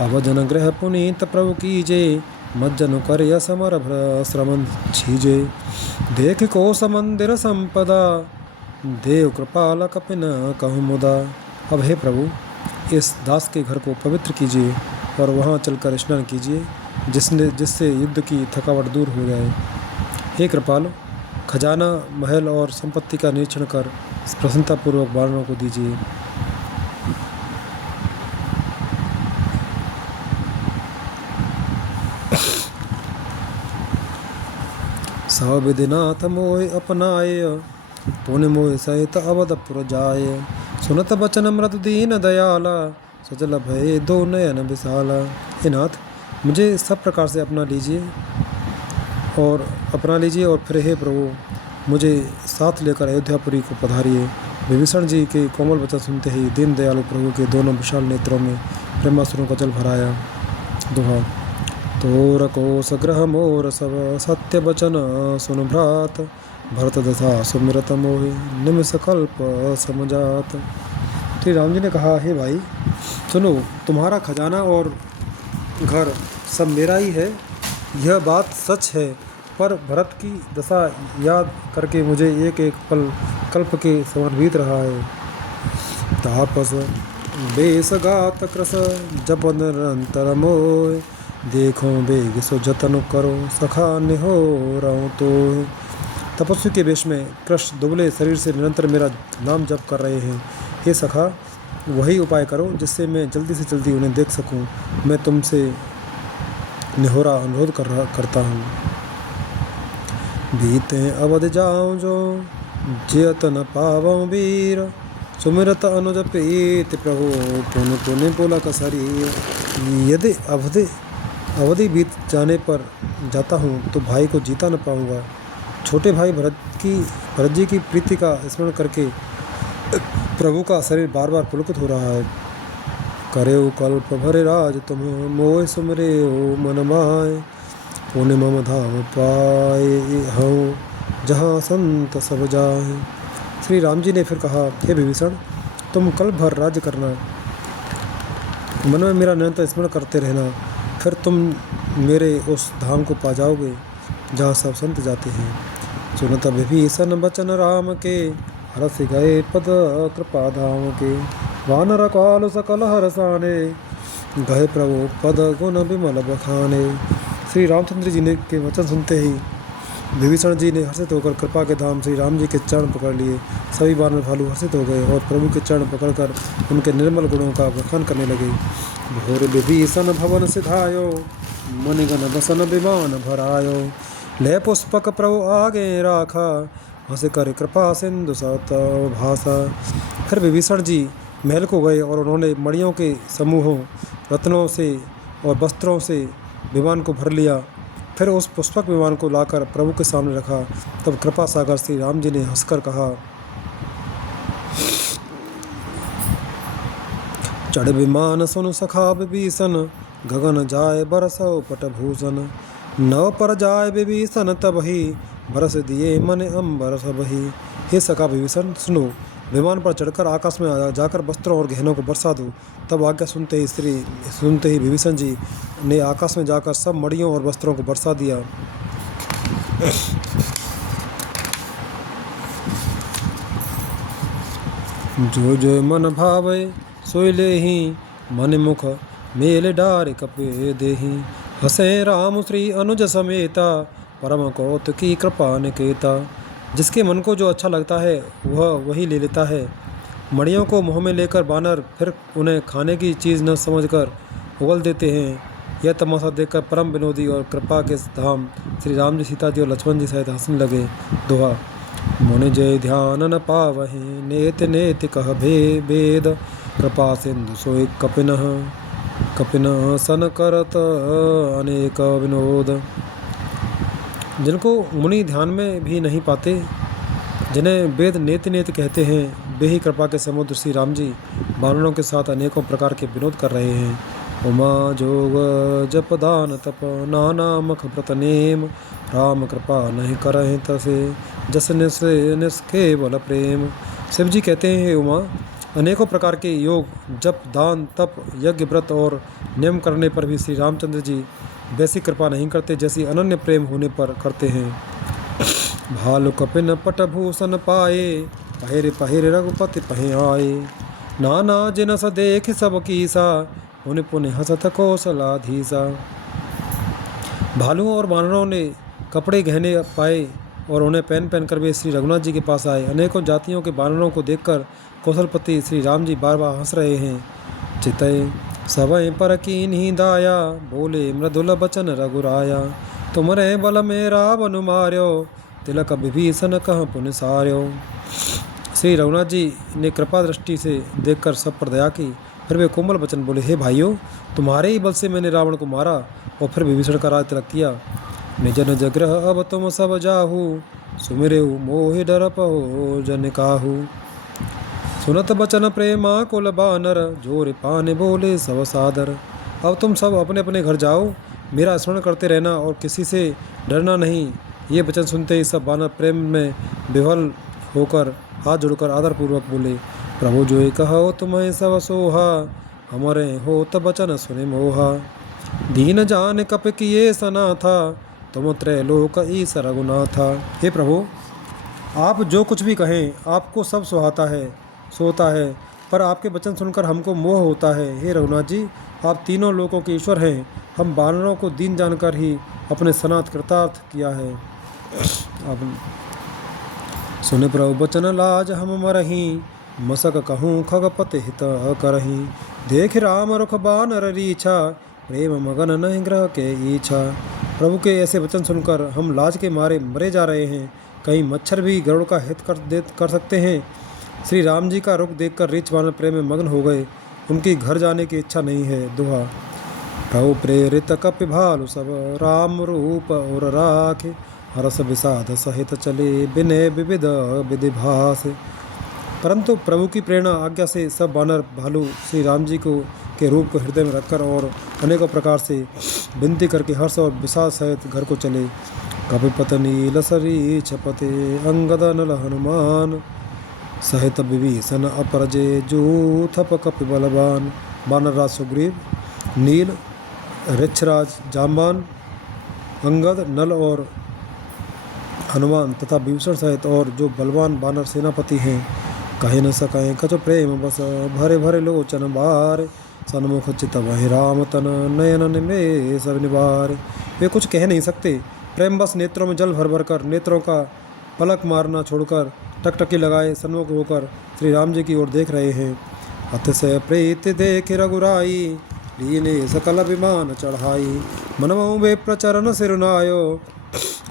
अब जन ग्रह पुनीत प्रभु कीजे मज्जनु कर समर श्रमन छीजे। देख को समंदिर संपदा देव कृपाल कपिन कहु मुदा। अब हे प्रभु, इस दास के घर को पवित्र कीजिए और वहाँ चलकर स्नान कीजिए जिससे युद्ध की थकावट दूर हो जाए। हे कृपाल, खजाना महल और संपत्ति का निरीक्षण कर प्रसन्नतापूर्वक वानरों को दीजिए। सविधिनाथ मोहि अपनाय पुण्य मोहि सहित अवधपुर जाय। सुनत बचन मृदु दीन दयाला सजल भय दो नयन विशाला। हे नाथ, मुझे सब प्रकार से अपना लीजिए और फिर हे प्रभु, मुझे साथ लेकर अयोध्यापुरी को पधारिए। विभीषण जी के कोमल वचन सुनते ही दीन दयालु प्रभु के दोनों विशाल नेत्रों में प्रेमासुरों का जल भराया। दोहा। तोर कोस ग्रह मोर सब सत्य वचन सुन भ्रात भरत दशा सुमिरत मोहि निमिष कल्प समझात। श्री राम जी ने कहा, हे भाई सुनो, तुम्हारा खजाना और घर सब मेरा ही है, यह बात सच है, पर भरत की दशा याद करके मुझे एक एक पल कल्प के समान बीत रहा है। तापस बेस गात कृस जप निरंतर मोय देखो बेग सो जतन करो सखा निहोरऊं तो। तपस्वी के वेश में कृष्ण दुबले शरीर से निरंतर मेरा नाम जप कर रहे हैं। हे सखा, वही उपाय करो जिससे मैं जल्दी से जल्दी उन्हें देख सकूं। मैं तुमसे निहोरा अनुरोध करता हूँ। बीते अवध जाऊं जो जियत न पावं वीर, सुमिरत अनुज प्रीत प्रभु पुन पुन पुलक शरीर। यदि अवधि बीत जाने पर जाता हूँ तो भाई को जीता न पाऊँगा। छोटे भाई भरत जी की प्रीति का स्मरण करके प्रभु का शरीर बार बार पुलकित हो रहा है। करे कल्प भरे राज तुम मोह सुमरे हो मन माय, पुण्य मम धाम पाए हूँ जहाँ संत सब जाए। श्री राम जी ने फिर कहा, हे विभीषण, तुम कल्प भर राज्य करना, मन में मेरा निरंतर स्मरण करते रहना, फिर तुम मेरे उस धाम को पा जाओगे जहाँ सब संत जाते हैं। सुनत विभीषण बचन राम के, हरस गए पद कृपा धाम के। वानर काल सकल हरसाने, गए प्रभु पद गुण विमल बखाने। श्री रामचंद्र जी ने के वचन सुनते ही विभीषण जी ने हर्षित होकर कृपा के धाम श्री राम जी के चरण पकड़ लिए। सभी वानर भालू हर्षित हो गए और प्रभु के चरण पकड़कर उनके निर्मल गुणों का बखान करने लगे। भोर विभीषण भवन सिधायो, मणिगण बसन विमान भरायो। ले पुष्पक प्रभु आगे राखा, हंस कर कृपा सिंधु सत भाषा। फिर विभीषण जी महल को गए और उन्होंने मणियों के समूहों, रत्नों से और वस्त्रों से विमान को भर लिया। फिर उस पुष्पक विमान को लाकर प्रभु के सामने रखा। तब कृपा सागर श्री राम जी ने हंसकर कहा, चढ़ विमान सुन सखा विभीषण, गगन जाय बरसो पटभूषण। नव पर जाय विभीषण तबहि, बरस दिए मन अम्बर सबहि। हे सखा विभीषण, सुनो, विमान पर चढ़कर आकाश में जाकर वस्त्रों और गहनों को बरसा दो। तब आज्ञा सुनते ही विभीषण जी ने आकाश में जाकर सब मणियों और वस्त्रों को बरसा दिया। जो जो मन भावे सोई लेहि, मन मुख मेल डार कपे देहि। हसे राम श्री अनुज समेता, परम कौतुकी कृपा निकेता। जिसके मन को जो अच्छा लगता है वह वही ले लेता है। मणियों को मुँह में लेकर बानर फिर उन्हें खाने की चीज़ न समझकर उगल देते हैं। यह तमाशा देखकर परम विनोदी और कृपा के धाम श्री राम जी, सीता जी और लक्ष्मण जी सहित हंसने लगे। दोहा। मुनि जय ध्यान न पावहि, नेत नेत कह भेद। कृपा सिंधु सोई कपिन सन करत अनेक विनोद। जिनको मुनि ध्यान में भी नहीं पाते, जिन्हें वेद नेत नेत कहते हैं, वे ही कृपा के समुद्र श्री राम जी वानरों के साथ अनेकों प्रकार के विनोद कर रहे हैं। उमा जोग जप दान तप, नाना मख व्रत नेम। राम कृपा नहीं करहि तसे, जस निष्के बल प्रेम। शिव जी कहते हैं, हे उमा, अनेकों प्रकार के योग, जप, दान, तप, यज्ञ, व्रत और नियम करने पर भी श्री रामचंद्र जी वैसी कृपा नहीं करते जैसी अनन्य प्रेम होने पर करते हैं। भालु कपिन पटभूषण पाए, पहिरे पहिरे रघुपति पहे आए। नाना जिनस देख सब कीसा, पुनि पुनि हसत कौशलाधीसा। भालुओं और वानरों ने कपड़े गहने पाए और उन्हें पहन पहन कर वे श्री रघुनाथ जी के पास आए। अनेकों जातियों के वानरों को देखकर कौशलपति श्री राम जी बार बार हंस रहे हैं। चितय सवै पर कीन्ही दाया, बोले मृदुल बचन रघुराया। तुमरे बल में रावण मार्यो, तिलक विभीषण कह पुन सार्यो। श्री रघुनाथ जी ने कृपा दृष्टि से देखकर सब पर दया की। फिर वे कोमल वचन बोले, हे भाइयों, तुम्हारे ही बल से मैंने रावण को मारा और फिर विभीषण का राज तिलक किया। निज निज गृह अब तुम सब जाहू, सुमिरेहु मोहि डर पहो जन काहू। सुनत बचन प्रेमा कुल बानर, जोर पाने बोले सब सादर। अब तुम सब अपने अपने घर जाओ, मेरा स्मरण करते रहना और किसी से डरना नहीं। ये वचन सुनते ही सब बानर प्रेम में विह्वल होकर हाथ जोड़कर आदरपूर्वक बोले, प्रभु जो कहो तुम्हें सब सोहा, हमारे हो तब वचन सुने मोहा। दीन जान कप किए सना था, तुम त्रैलोक ईस रघुनाथा। हे प्रभु, आप जो कुछ भी कहें आपको सब सोता है, पर आपके वचन सुनकर हमको मोह होता है। हे रघुनाथ जी, आप तीनों लोकों के ईश्वर हैं। हम वानरों को दीन जानकर ही अपने सनात कृतार्थ किया है। अब सुन प्रभु बचन लाज हम मरही, मसक कहूँ खगपति हित करही। देख राम रुख बानर रीछा, प्रेम मगन नहीं ग्रह के इच्छा। प्रभु के ऐसे वचन सुनकर हम लाज के मारे मरे जा रहे हैं। कहीं मच्छर भी गरुड़ का हित कर सकते हैं। श्री राम जी का रुख देखकर रीछ बानर प्रेम में मग्न हो गए। उनकी घर जाने की इच्छा नहीं है। दोहा। प्रभु प्रेरित कपि भालु सब, राम रूप और राखे। हरस विषाद सहित चले, विनय विविध विधि भास। परंतु प्रभु की प्रेरणा आज्ञा से सब बानर भालू श्री राम जी को के रूप को हृदय में रखकर और अनेकों प्रकार से विनती करके हर्ष और विषाद सहित घर को चले। कपिपत नील सरी छपते, अंगद नल हनुमान। सहित विभीषण अपरजे, जूथप कपि बलवान। वानरराज सुग्रीव, नील, ऋक्षराज जाम्बान, अंगद, नल और हनुमान तथा विभीषण सहित और जो बलवान वानर सेनापति हैं, कहे न सकें कछु प्रेम बस। भरे भरे लोचन बार, सन्मुख चित वही राम तन। नयन निमेष निवार। वे कुछ कह नहीं सकते। प्रेम बस नेत्रों में जल भर भर कर, नेत्रों का पलक मारना छोड़कर, टकटकी लगाए सन्मुख होकर श्री राम जी की ओर देख रहे हैं। हथ से प्रीत देख रघुराई, लीने सकल विमान चढ़ाई। मनमऊ वे प्रचरण सिरनायो,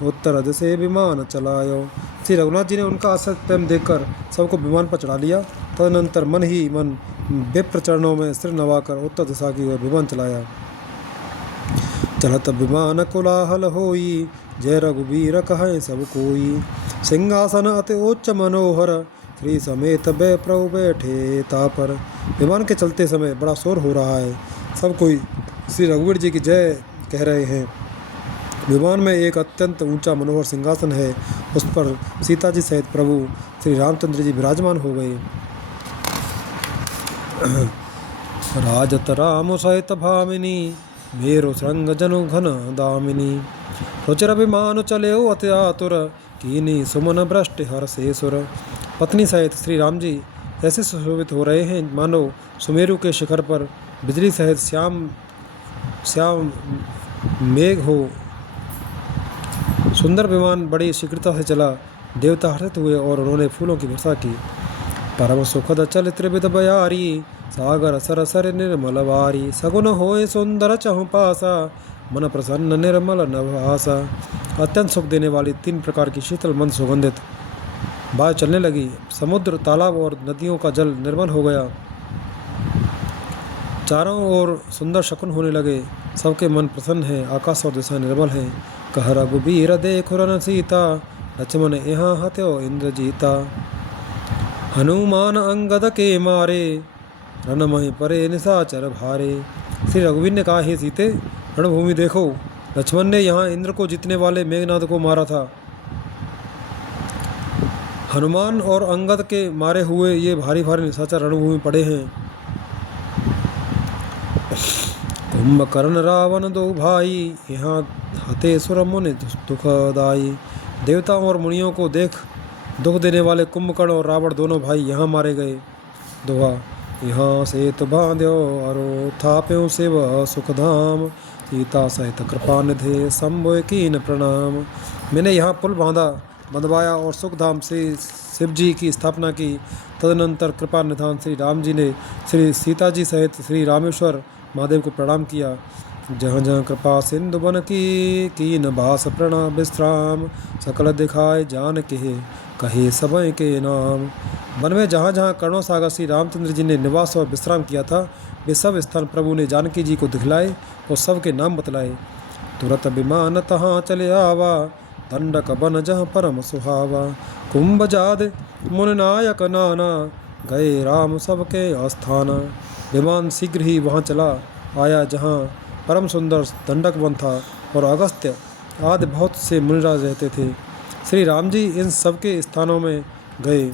उत्तर दिशे विमान चलायो। श्री रघुनाथ जी ने उनका असत प्रेम देखकर सबको विमान पर चढ़ा लिया। तदनंतर मन ही मन विप्र चरणों में सिर नवाकर उत्तर दिशा की ओर विमान चलाया। चलत विमान कोलाहल होई, जय रघुबीर कहे सब कोई। सिंहासन अति उच्च मनोहर, श्री समेत बै प्रभु बैठे तापर। विमान के चलते समय बड़ा शोर हो रहा है। सब कोई श्री रघुवीर जी की जय कह रहे हैं। विमान में एक अत्यंत ऊंचा मनोहर सिंहासन है। उस पर सीता जी सहित प्रभु श्री रामचंद्र जी विराजमान हो गए। राजत राम सहित भामिनी, मेरो श्रृंग जनु घन दामिनी। रुचिर विमान चले अति आतुर, कीनी सुमन भ्रष्ट हर शेसुर। पत्नी सहित श्री राम जी ऐसे सुशोभित हो रहे हैं मानो सुमेरु के शिखर पर बिजली सहित श्याम श्याम मेघ हो। सुंदर विमान बड़ी शीघ्रता से चला। देवता हर्षित हुए और उन्होंने फूलों की वर्षा की। परम सुखद चल त्रिविध बयारी, सागर सर सर निर्मल वारी। सगुन होए सुंदर चहु पासा, मन प्रसन्न निर्मल नभासा। अत्यंत सुख देने वाली 3 प्रकार की शीतल मंद सुगंधित वायु चलने लगी। समुद्र, तालाब और नदियों का जल निर्मल हो गया। चारों ओर सुंदर शकुन होने लगे। सबके मन प्रसन्न है। आकाश और दिशा निर्मल है। कह रघुबीर देखो रन सीता, लक्ष्मण यहाँ हत्यो इंद्रजीता। हनुमान अंगद के मारे, रणमहि परे निशाचर भारे। श्री रघुवीर ने कहा, हे सीते, रणभूमि देखो, लक्ष्मण ने यहाँ इंद्र को जीतने वाले मेघनाद को मारा था। हनुमान और अंगद के मारे हुए ये भारी भारी निशाचर रणभूमि पड़े हैं। कुंभकर्ण रावण 2 भाई, यहाँ हते सुर मुनि दुखदाई। देवताओं और मुनियों को देख दुख देने वाले कुंभकर्ण और रावण दोनों भाई यहाँ मारे गए। दोहा। यहाँ से तो बांध्यो अरो, थाप्यो शिव सुखधाम। सीता सहित कृपा निधे, संभोय कीन प्रणाम। मैंने यहाँ पुल बंधवाया और सुखधाम से शिव जी की स्थापना की। तदनंतर कृपा निधान श्री राम जी ने श्री सीता जी सहित श्री रामेश्वर महादेव को प्रणाम किया। जहाँ जहाँ कृपा सिंधु बन कीन बास प्रणाम विश्राम। सकल दिखाए जान कहे समय के नाम। वन में जहाँ जहाँ करुणा सागर श्री रामचंद्र जी ने निवास और विश्राम किया था, वे सब स्थान प्रभु ने जानकी जी को दिखलाए और सबके नाम बतलाए। तुरत विमान तहाँ चले आवा, दंडक बन जहाँ परम सुहावा। कुंभजाद मुनि नायक नाना, गए राम सबके आस्थाना। विमान शीघ्र ही वहाँ चला आया जहाँ परम सुंदर दंडक वन था और अगस्त्य आदि बहुत से मुनिराज रहते थे। श्री राम जी इन सबके स्थानों में गए।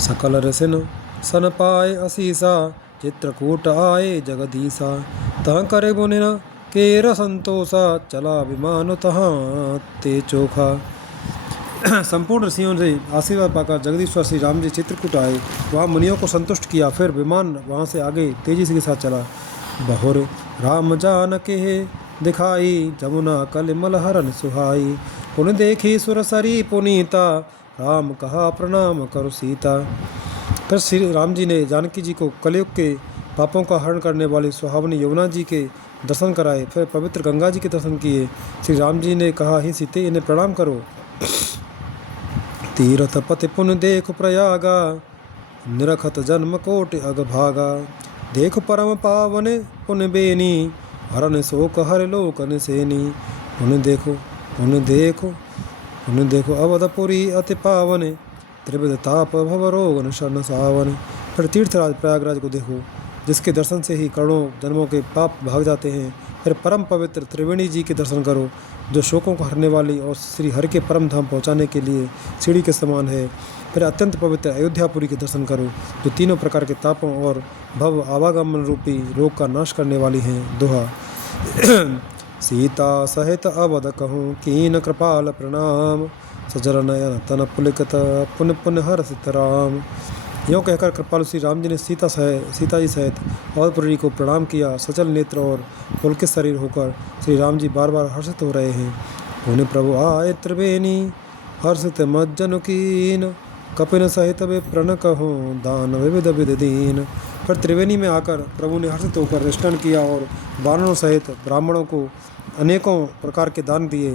सकल रसिन सन पाए असीसा, चित्रकूट आए जगदीसा। तहाँ करे मुनिना केर संतोषा, चला विमान तहाँ ते चोखा। संपूर्ण ऋषियों से आशीर्वाद पाकर जगदीश्वर श्री राम जी चित्रकूट आए। वहाँ मुनियों को संतुष्ट किया। फिर विमान वहाँ से आगे तेजी से के साथ चला। बहुर राम जानके दिखाई, जमुना कलिमल हरन सुहाई। पुन देखी सुरसरी पुनीता, राम कहा प्रणाम करो सीता। फिर श्री राम जी ने जानकी जी को कलयुग के पापों का हरण करने वाली सुहावनी यमुना जी के दर्शन कराए। फिर पवित्र गंगा जी के दर्शन किए। श्री राम जी ने कहा, हे सीते, इन्हें प्रणाम करो। तीरथ पति पुन देख प्रयागा, निरखत जन्म कोटि अग भागा। देख परम पावन पुन बेनी, हरन शोक हर लोकन सेनी। पुन देखो पुन देखो पुन देखो अवधपुरी अति पावन, त्रिविध ताप भव रोगन शरण सावन। फिर तीर्थराज प्रयागराज को देखो, जिसके दर्शन से ही करोड़ों जन्मों के पाप भाग जाते हैं। फिर परम पवित्र त्रिवेणी जी के दर्शन करो, जो शोकों को हरने वाली और श्री हरि के परम धाम पहुँचाने के लिए सीढ़ी के समान है। फिर अत्यंत पवित्र अयोध्यापुरी के दर्शन करो, जो तीनों प्रकार के तापों और भव आवागमन रूपी रोग का नाश करने वाली हैं। दोहा। सीता सहित अवध कहूँ कीन कृपाल प्रणाम, सजल नयन तन पुलिकत पुन पुन हर्षित राम। यों कहकर कृपालु श्री राम जी ने सीता जी सहित अवधपुरी को प्रणाम किया। सचल नेत्र और पुलकित शरीर होकर श्री राम जी बार बार हर्षित हो रहे हैं। उन्हें प्रभु आए त्रिवेणी, हर्षित मज्जन कीन। कपिन सहित विप्रण कहूँ दान विविध विध दीन। फिर त्रिवेणी में आकर प्रभु ने हर्षित होकर रिष्टन किया और वानरों सहित ब्राह्मणों को अनेकों प्रकार के दान दिए।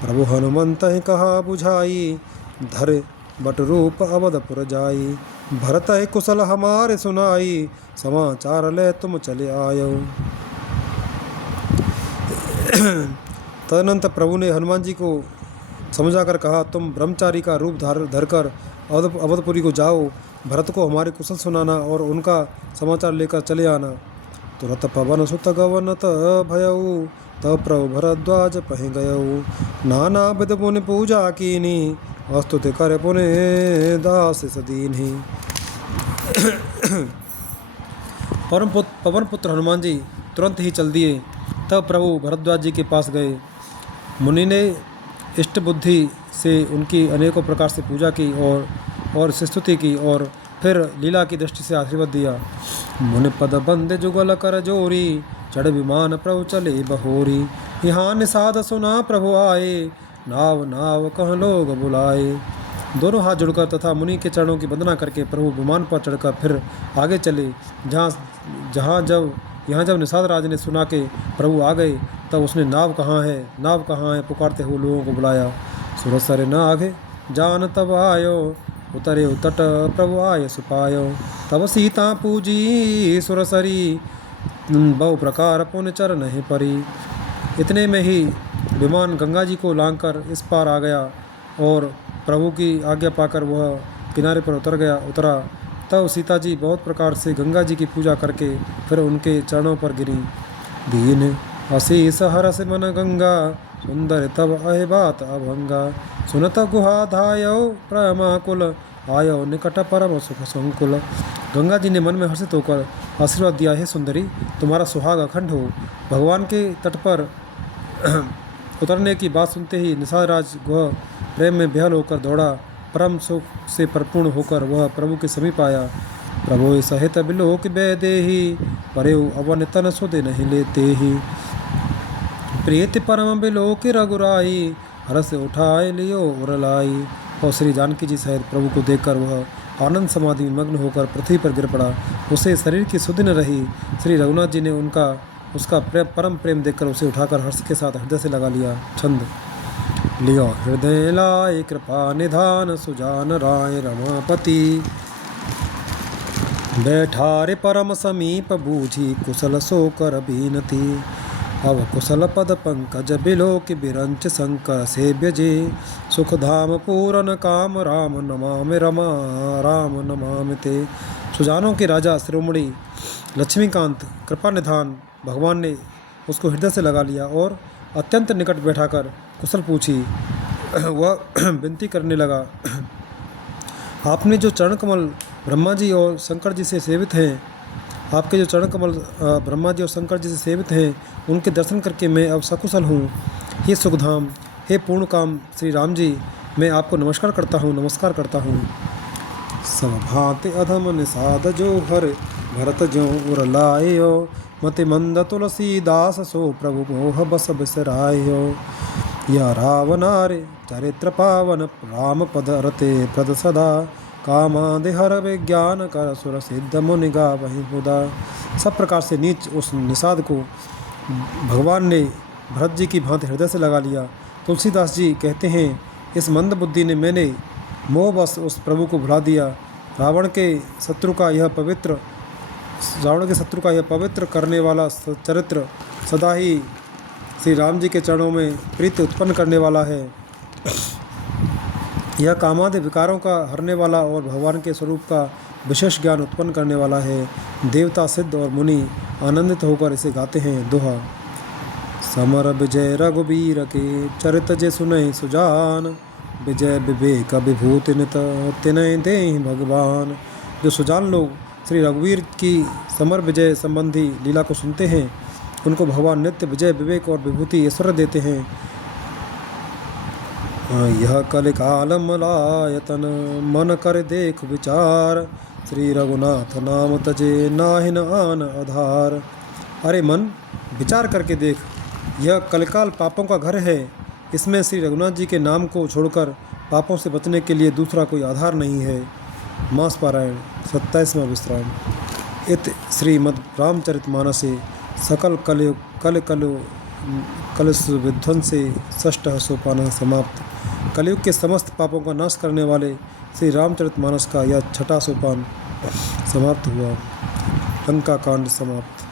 प्रभु हनुमंत कहा बुझाई, धर बट रूप अवधपुर जाई। भरत कुशल हमारे सुनाई, समाचार ले तुम चले आयो। तदनंतर प्रभु ने हनुमान जी को समझाकर कहा, तुम ब्रह्मचारी का रूप धरकर अवधपुरी को जाओ। भरत को हमारे कुशल सुनाना और उनका समाचार लेकर चले आना। तुरत पवन सुत गवनत भयऊ, तब प्रभु भरद्वाज पह गयऊ। नाना विध पुन पूजा कीनी, स्तुति कर पुने दास सदीन्ही। पवन पुत्र हनुमान जी तुरंत ही चल दिए। तब प्रभु भरद्वाज जी के पास गए। मुनि ने इष्ट बुद्धि से उनकी अनेकों प्रकार से पूजा की और स्तुति की और फिर लीला की दृष्टि से आशीर्वाद दिया। मुनि पद बंद जुगल कर जोरी, चढ़ विमान प्रभु चले बहोरी। यहाँ निषाद सुना प्रभु आए, नाव नाव कह लोग बुलाए। दोनों हाथ जुड़कर तथा मुनि के चरणों की वंदना करके प्रभु विमान पर चढ़कर फिर आगे चले। जब निषाद राज ने सुना कि प्रभु आ गए, तब उसने नाव कहाँ है पुकारते हुए लोगों को बुलाया। सूरज सरे न आगे जान तब आयो, उतरे उतट प्रभु आय सुपायो। तब सीता पूजी सुरसरी, बहु प्रकार पुन चरण है परी। इतने में ही विमान गंगा जी को लांघकर इस पार आ गया और प्रभु की आज्ञा पाकर वह किनारे पर उतरा। तब सीता जी बहुत प्रकार से गंगा जी की पूजा करके फिर उनके चरणों पर गिरी। दीन अशीष हरस मन गंगा, सुंदर तब अहि बात अभंगा। सुनत गुहा धायो प्रमाकुल, आयो निकट परम सुख संकुल। गंगा जी ने मन में हर्षित होकर आशीर्वाद दिया, हे सुंदरी, तुम्हारा सुहाग अखंड हो। भगवान के तट पर उतरने की बात सुनते ही निषाद राज गुह प्रेम में बेहल होकर दौड़ा। परम सुख से परिपूर्ण होकर वह प्रभु के समीप आया। प्रभु सहित बिलोक बेदेही, परे अवन तन सुधे नहीं लेते ही। प्रीति परम बिलोक रघुराई, हरस उठाए लियो उरलाई। और श्री जानकी जी सहित प्रभु को देखकर वह आनंद समाधि में मग्न होकर पृथ्वी पर गिर पड़ा। उसे शरीर की सुधि न रही। श्री रघुनाथ जी ने उसका परम प्रेम देखकर उसे उठाकर हर्ष के साथ हृदय से लगा लिया। छंद। लियो हृदय लाए कृपा निधान, सुजान राय रमापति। बैठारे परम समीप बूझी, कुशल सो कर बीनती। अब कुशल पद पंकज बिलोक बिरंच शंकर सेव्य जे। सुख धाम पूरन काम, राम नमामि रमा राम नमामि ते। सुजानों के राजा शिरोमणि लक्ष्मीकांत कृपा निधान भगवान ने उसको हृदय से लगा लिया और अत्यंत निकट बैठाकर कुशल पूछी। वह विनती करने लगा, आपने जो चरण कमल ब्रह्मा जी और शंकर जी से सेवित हैं, आपके जो चरण कमल ब्रह्मा जी और शंकर जी से सेवित हैं, उनके दर्शन करके मैं अब सकुशल हूँ। हे सुखधाम, हे पूर्ण काम श्री राम जी, मैं आपको नमस्कार करता हूँ। सब भांति अधम निषाद जो हर भरत जो उर लायो, मति मंद तुलसीदास सो प्रभु मोह बस बिसरायो। या रावणारे चरित्र पावन राम पद रते प्रद सदा, कामादि हर विज्ञान कर सुर सिद्ध मुनि गावहि मुदा। सब प्रकार से नीच उस निषाद को भगवान ने भरत जी की भांति हृदय से लगा लिया। तुलसीदास जी कहते हैं, इस मंद बुद्धि ने मैंने मोहवश उस प्रभु को भुला दिया। रावण के शत्रु का यह पवित्र करने वाला चरित्र सदा ही श्री राम जी के चरणों में प्रीति उत्पन्न करने वाला है। यह कामादि विकारों का हरने वाला और भगवान के स्वरूप का विशेष ज्ञान उत्पन्न करने वाला है। देवता, सिद्ध और मुनि आनंदित होकर इसे गाते हैं। दोहा। समर विजय रघुबीर के चरित जे सुनहि सुजान, विजय विवेक विभूति नित तिनहि देहि भगवान। जो सुजान लोग श्री रघुवीर की समर विजय संबंधी लीला को सुनते हैं, उनको भगवान नित्य विजय विवेक और विभूति ऐश्वर्य देते हैं। यह कलिकाल मलायतन मन कर देख विचार, श्री रघुनाथ नाम तजे नाहिन आन आधार। अरे मन, विचार करके देख, यह कलिकाल पापों का घर है। इसमें श्री रघुनाथ जी के नाम को छोड़कर पापों से बचने के लिए दूसरा कोई आधार नहीं है। मास पारायण 27वां विश्राम। इत श्रीमद् रामचरितमानसे सकल कलुष विध्वंसे षष्ठः सोपानः समाप्त। कलयुग के समस्त पापों का नाश करने वाले श्री रामचरितमानस का यह छठा सोपान समाप्त हुआ। लंका कांड समाप्त।